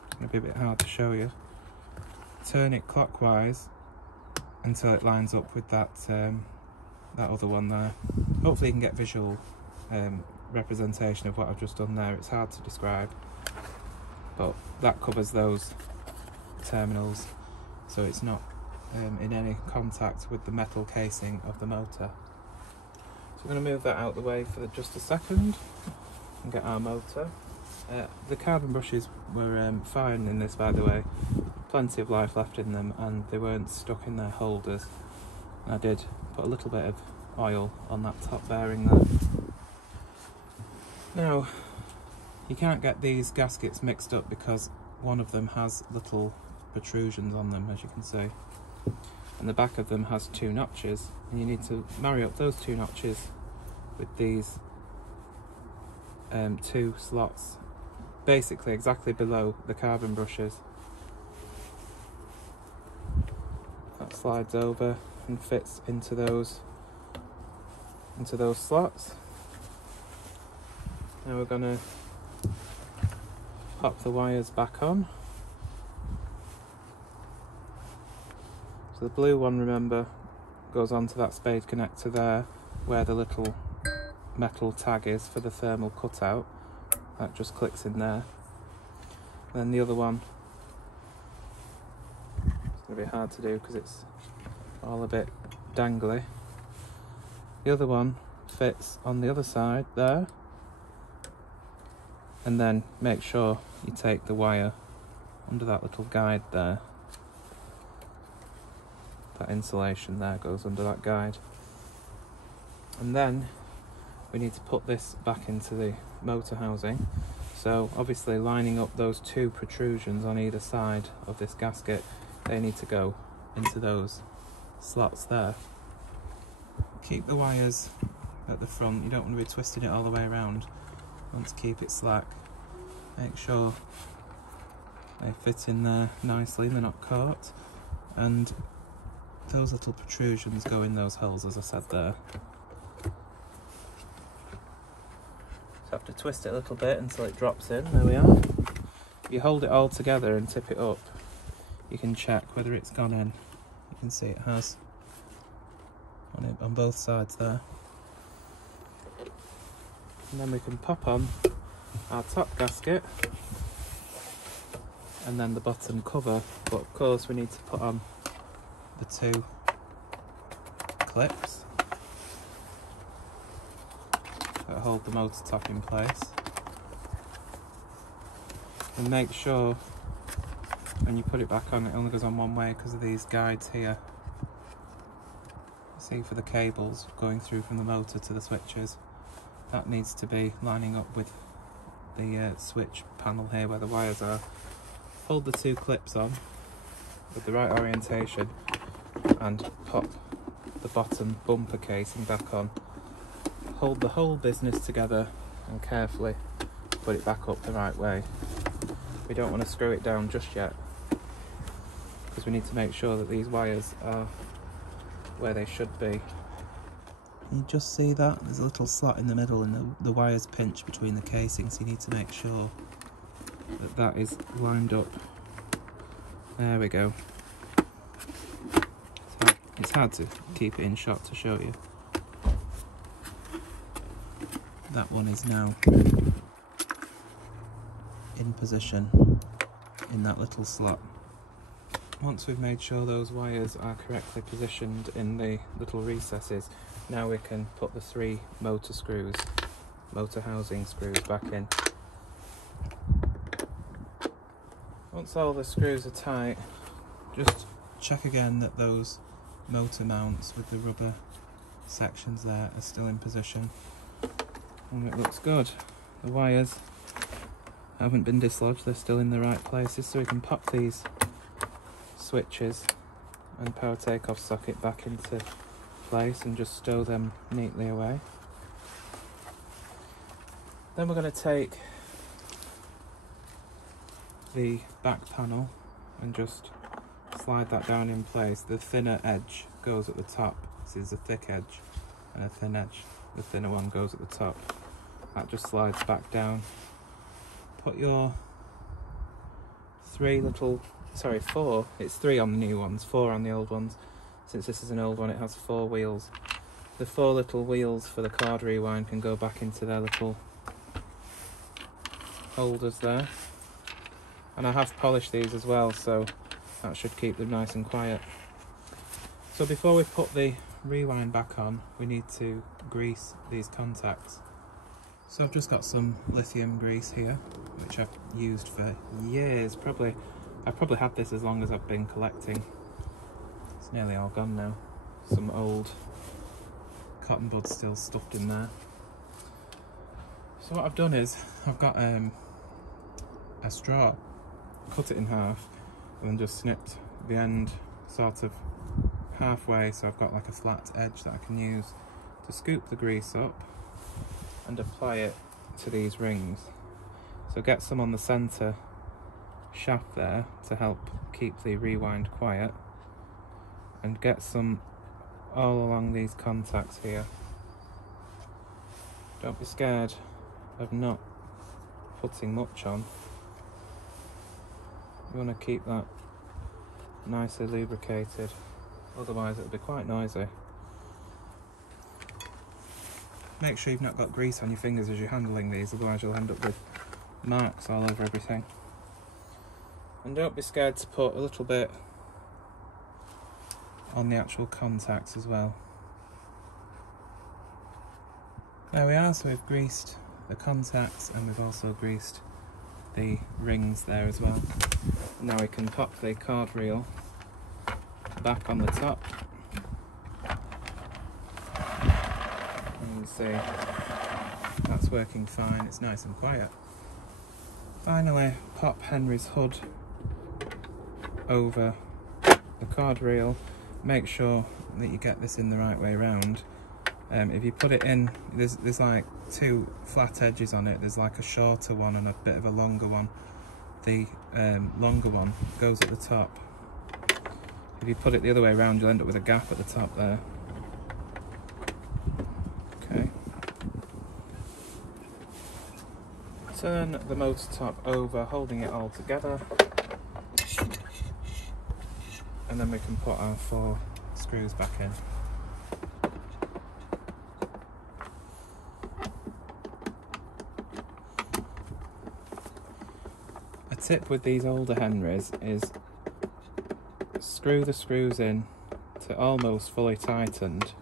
it's going to be a bit hard to show you. Turn it clockwise until it lines up with that that other one there. Hopefully you can get visual representation of what I've just done there. It's hard to describe, but that covers those terminals, so it's not in any contact with the metal casing of the motor. So we're going to move that out the way for just a second and get our motor. The carbon brushes were fine in this, by the way. Plenty of life left in them, and they weren't stuck in their holders. I did put a little bit of oil on that top bearing there. Now, you can't get these gaskets mixed up because one of them has little protrusions on them, as you can see, and the back of them has 2 notches, and you need to marry up those 2 notches with these 2 slots, basically exactly below the carbon brushes. That slides over and fits into those slots. Now we're going to pop the wires back on. So the blue one, remember, goes onto that spade connector there, where the little metal tag is for the thermal cutout. That just clicks in there. And then the other one, it's going to be hard to do because it's all a bit dangly. The other one fits on the other side there, and then make sure you take the wire under that little guide there. That insulation there goes under that guide. And then we need to put this back into the motor housing. So obviously lining up those 2 protrusions on either side of this gasket, they need to go into those slots there. Keep the wires at the front, you don't want to be twisting it all the way around. You want to keep it slack. Make sure they fit in there nicely and they're not caught. And those little protrusions go in those holes, as I said there. Just have to twist it a little bit until it drops in. There we are. If you hold it all together and tip it up, you can check whether it's gone in. You can see it has on both sides there. And then we can pop on our top gasket and then the bottom cover, but of course we need to put on the 2 clips. that hold the motor top in place. And make sure when you put it back on, it only goes on one way because of these guides here. See, for the cables going through from the motor to the switches, that needs to be lining up with the switch panel here where the wires are. Hold the two clips on with the right orientation and pop the bottom bumper casing back on. Hold the whole business together and carefully put it back up the right way. We don't want to screw it down just yet because we need to make sure that these wires are where they should be. You just see that? There's a little slot in the middle and the wires pinch between the casings, so you need to make sure that that is lined up. There we go. It's hard to keep it in shot to show you. That one is now in position in that little slot. Once we've made sure those wires are correctly positioned in the little recesses, now we can put the 3 motor housing screws back in. Once all the screws are tight, just check again that those motor mounts with the rubber sections there are still in position, and it looks good. The wires haven't been dislodged, they're still in the right places, so we can pop these switches and power takeoff socket back into place and just stow them neatly away. Then we're going to take the back panel and just slide that down in place. The thinner edge goes at the top. This is a thick edge and a thin edge. The thinner one goes at the top. That just slides back down. Put your 4, it's 3 on the new ones, 4 on the old ones. Since this is an old one, it has 4 wheels. The 4 little wheels for the card rewind can go back into their little holders there. And I have polished these as well, so that should keep them nice and quiet. So before we put the rewind back on, we need to grease these contacts. So I've just got some lithium grease here, which I've used for years. I've probably had this as long as I've been collecting. It's nearly all gone now. Some old cotton buds still stuffed in there. So what I've done is, I've got a straw, cut it in half, and then just snipped the end sort of halfway, so I've got like a flat edge that I can use to scoop the grease up and apply it to these rings. So get some on the centre shaft there to help keep the rewind quiet, and get some all along these contacts here. Don't be scared of not putting much on. You want to keep that nicely lubricated, otherwise it'll be quite noisy. Make sure you've not got grease on your fingers as you're handling these, otherwise you'll end up with marks all over everything. And don't be scared to put a little bit on the actual contacts as well. There we are, so we've greased the contacts and we've also greased the rings there as well. Now we can pop the card reel back on the top. And you see that's working fine, it's nice and quiet. Finally, pop Henry's hood over the card reel. Make sure that you get this in the right way round. If you put it in, there's like 2 flat edges on it. There's like a shorter one and a bit of a longer one. The longer one goes at the top. If you put it the other way around, you'll end up with a gap at the top there. Okay. Turn the motor top over, holding it all together. And then we can put our 4 screws back in. A tip with these older Henrys is screw the screws in to almost fully tightened,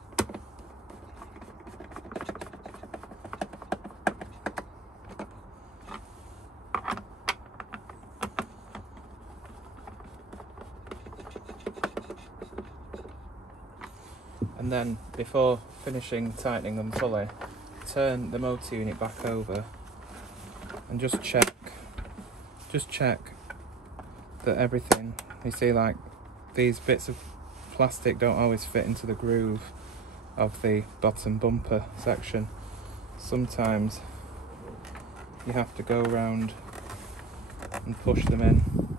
And then before finishing tightening them fully, turn the motor unit back over and just check that everything, you see, like these bits of plastic don't always fit into the groove of the bottom bumper section. Sometimes you have to go around and push them in.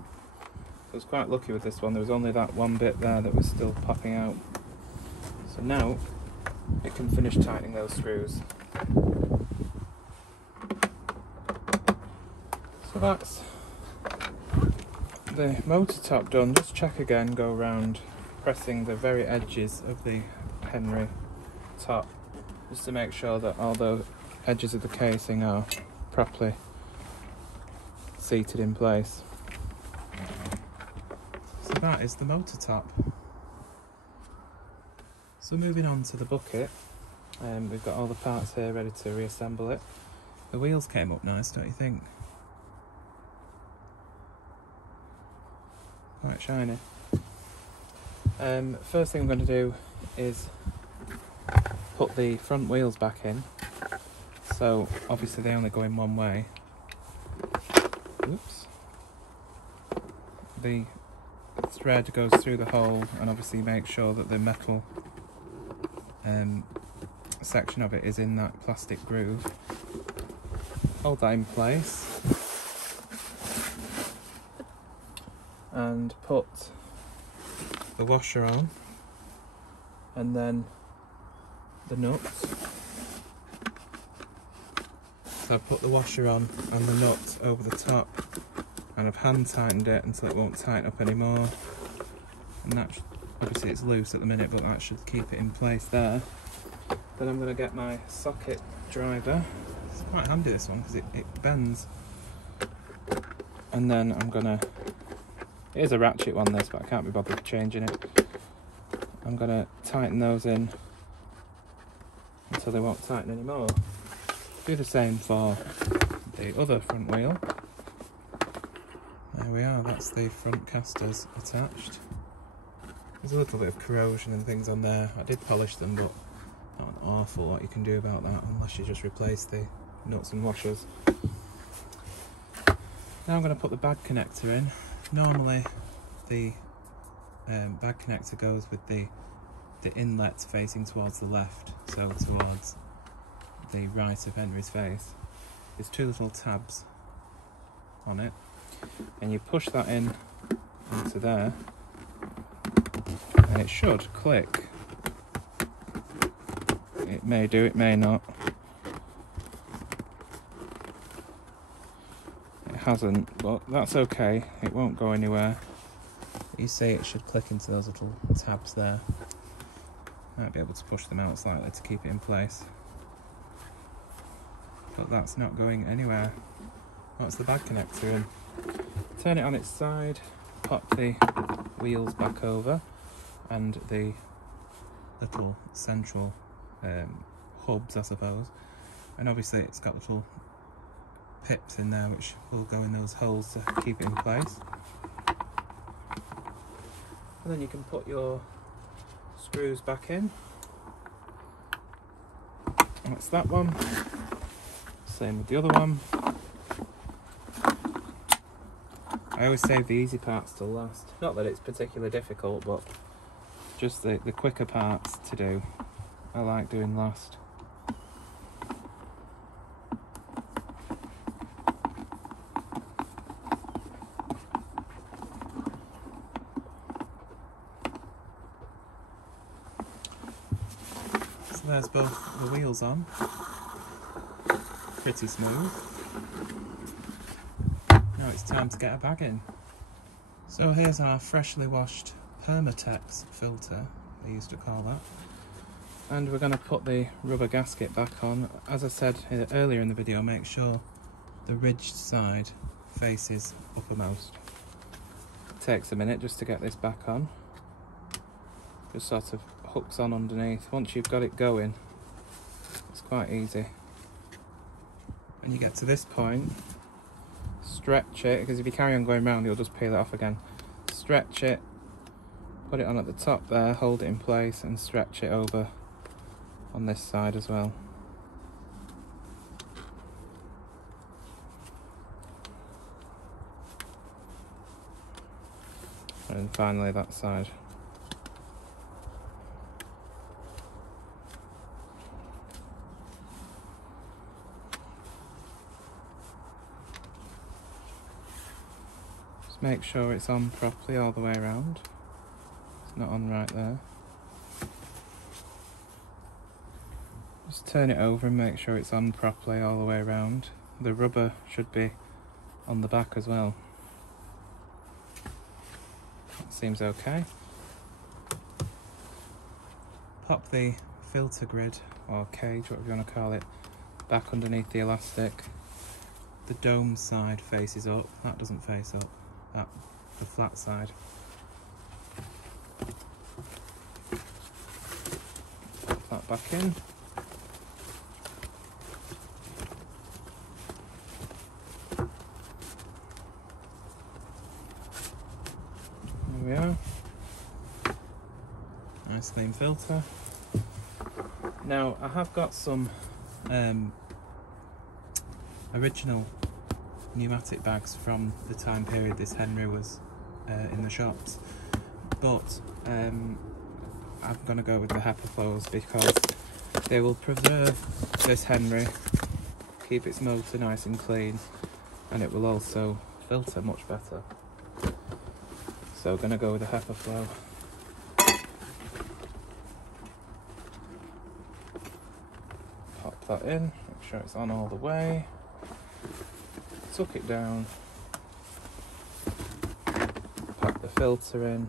I was quite lucky with this one, there was only that one bit there that was still popping out. So now it can finish tightening those screws. So that's the motor top done. Just check again, go around pressing the very edges of the Henry top just to make sure that all the edges of the casing are properly seated in place. So that is the motor top. So moving on to the bucket, we've got all the parts here ready to reassemble it. The wheels came up nice, don't you think? Quite shiny. First thing I'm going to do is put the front wheels back in. So obviously they only go in one way. Oops. The thread goes through the hole, and obviously make sure that the metal section of it is in that plastic groove. Hold that in place and put the washer on, and then the nuts. So I've put the washer on and the nut over the top, and I've hand tightened it until it won't tighten up anymore. And that, obviously it's loose at the minute, but that should keep it in place there. Then I'm going to get my socket driver. It's quite handy, this one, because it bends. And then I'm going to, it is a ratchet one this, but I can't be bothered changing it. I'm going to tighten those in until they won't tighten anymore. Do the same for the other front wheel. There we are, that's the front casters attached. There's a little bit of corrosion and things on there. I did polish them, but not an awful lot you can do about that unless you just replace the nuts and washers. Now I'm going to put the bag connector in. Normally the bag connector goes with the inlet facing towards the left, so towards the right of Henry's face. There's two little tabs on it, and you push that in into there, and it should click. It may do, it may not. It hasn't, but that's okay, it won't go anywhere. You see it should click into those little tabs there. Might be able to push them out slightly to keep it in place. But that's not going anywhere. That's the bag connector in. Turn it on its side, pop the wheels back over, and the little central hubs, I suppose. And obviously it's got little pips in there which will go in those holes to keep it in place. And then you can put your screws back in. That's that one. Same with the other one. I always save the easy parts till last. Not that it's particularly difficult, but just the quicker parts to do, I like doing last. So there's both the wheels on. Pretty smooth. Now it's time to get a bag in. So here's our freshly washed Permatex filter, they used to call that. And we're going to put the rubber gasket back on. As I said earlier in the video, make sure the ridged side faces uppermost. It takes a minute just to get this back on. Just sort of hooks on underneath. Once you've got it going, it's quite easy. And you get to this point, stretch it, because if you carry on going round you'll just peel it off again. Stretch it Put it on at the top there, hold it in place and stretch it over on this side as well. And finally that side. Just make sure it's on properly all the way around. It's not on right there. Just turn it over and make sure it's on properly all the way around. The rubber should be on the back as well. That seems okay. Pop the filter grid or cage, whatever you want to call it, back underneath the elastic. The dome side faces up, that doesn't face up, that the flat side. Pop that back in. There we are. Nice clean filter. Now I have got some original pneumatic bags from the time period this Henry was in the shops, but I'm going to go with the HEPA flows because they will preserve this Henry, keep its motor nice and clean, and it will also filter much better. So going to go with the HEPA flow. Pop that in, make sure it's on all the way. Tuck it down, pop the filter in,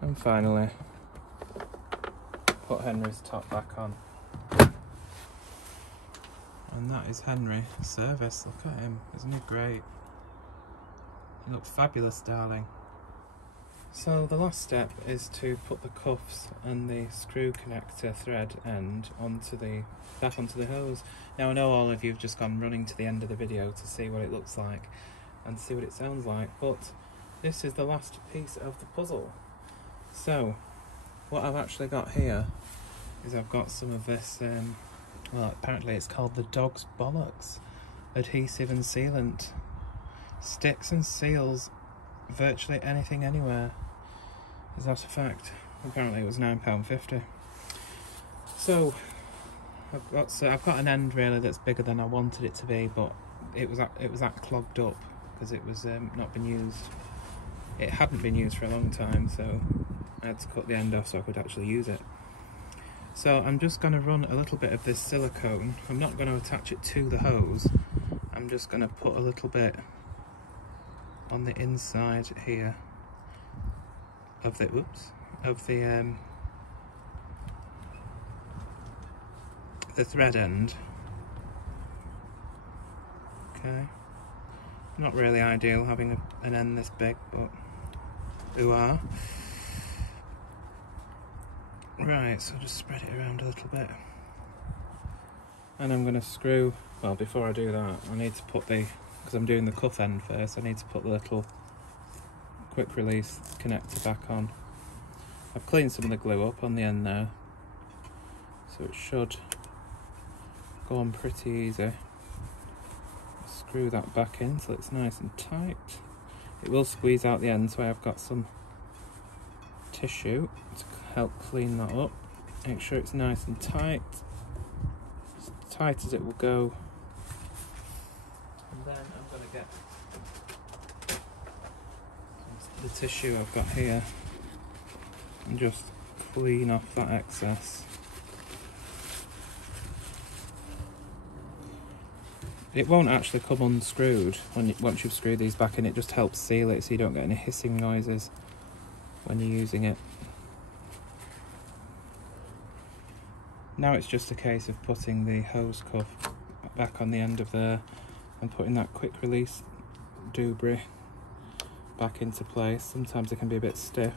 and finally put Henry's top back on. And that is Henry service. Look at him, isn't he great? You look fabulous, darling. So the last step is to put the cuffs and the screw connector thread end back onto the hose. Now I know all of you have just gone running to the end of the video to see what it looks like and see what it sounds like, but this is the last piece of the puzzle. So what I've actually got here is I've got some of this, well, apparently it's called the dog's bollocks adhesive and sealant. Sticks and seals virtually anything anywhere. Is that a fact? Apparently it was £9.50. So I've got an end really that's bigger than I wanted it to be, but it was that clogged up because it was not been used. It hadn't been used for a long time, so I had to cut the end off so I could actually use it. So I'm just going to run a little bit of this silicone. I'm not going to attach it to the hose. I'm just going to put a little bit on the inside here of the thread end. Okay, not really ideal having an end this big, but ooh-ah. Right, so just spread it around a little bit, and I'm going to screw. Well, before I do that, I need to put because I'm doing the cuff end first, I need to put the little quick release connector back on. I've cleaned some of the glue up on the end now, so it should go on pretty easy. Screw that back in so it's nice and tight. It will squeeze out the end, so I've got some tissue to help clean that up. Make sure it's nice and tight, as tight as it will go. And then I'm going to get the tissue I've got here and just clean off that excess. It won't actually come unscrewed once you've screwed these back in. It just helps seal it so you don't get any hissing noises when you're using it. Now it's just a case of putting the hose cuff back on the end of there and putting that quick release doobry back into place. Sometimes it can be a bit stiff,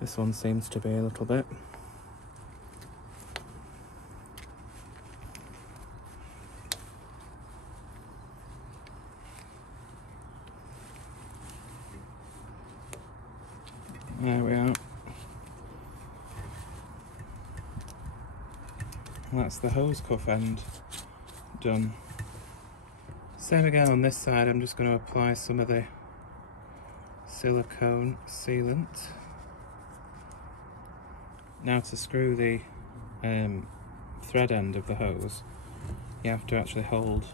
This one seems to be a little bit. There we are. And that's the hose cuff end done. Same again on this side. I'm just going to apply some of the silicone sealant. Now to screw the thread end of the hose, you have to actually hold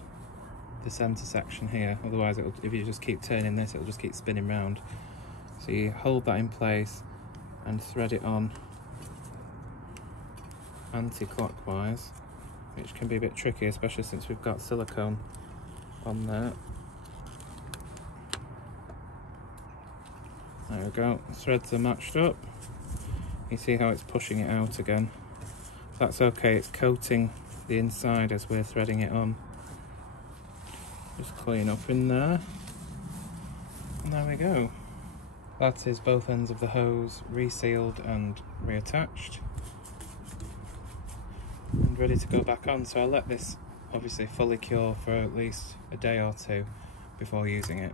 the centre section here, otherwise if you just keep turning this, it'll just keep spinning round. So you hold that in place and thread it on anti-clockwise, which can be a bit tricky, especially since we've got silicone on there. There we go, threads are matched up. You see how it's pushing it out again. That's okay, it's coating the inside as we're threading it on. Just clean up in there. And there we go. That is both ends of the hose resealed and reattached. And ready to go back on. So I'll let this obviously fully cure for at least a day or two before using it.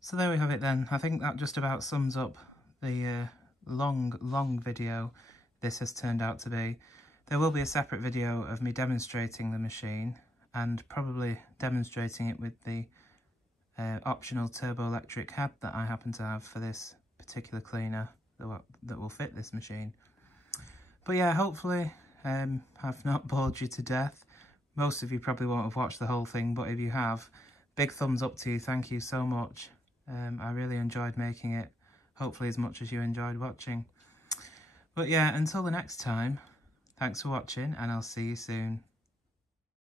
So there we have it then. I think that just about sums up the long video this has turned out to be. There will be a separate video of me demonstrating the machine and probably demonstrating it with the optional turbo-electric head that I happen to have for this particular cleaner that will fit this machine. But yeah, hopefully I've not bored you to death. Most of you probably won't have watched the whole thing, but if you have, big thumbs up to you. Thank you so much. I really enjoyed making it, hopefully as much as you enjoyed watching. But yeah, until the next time, thanks for watching and I'll see you soon.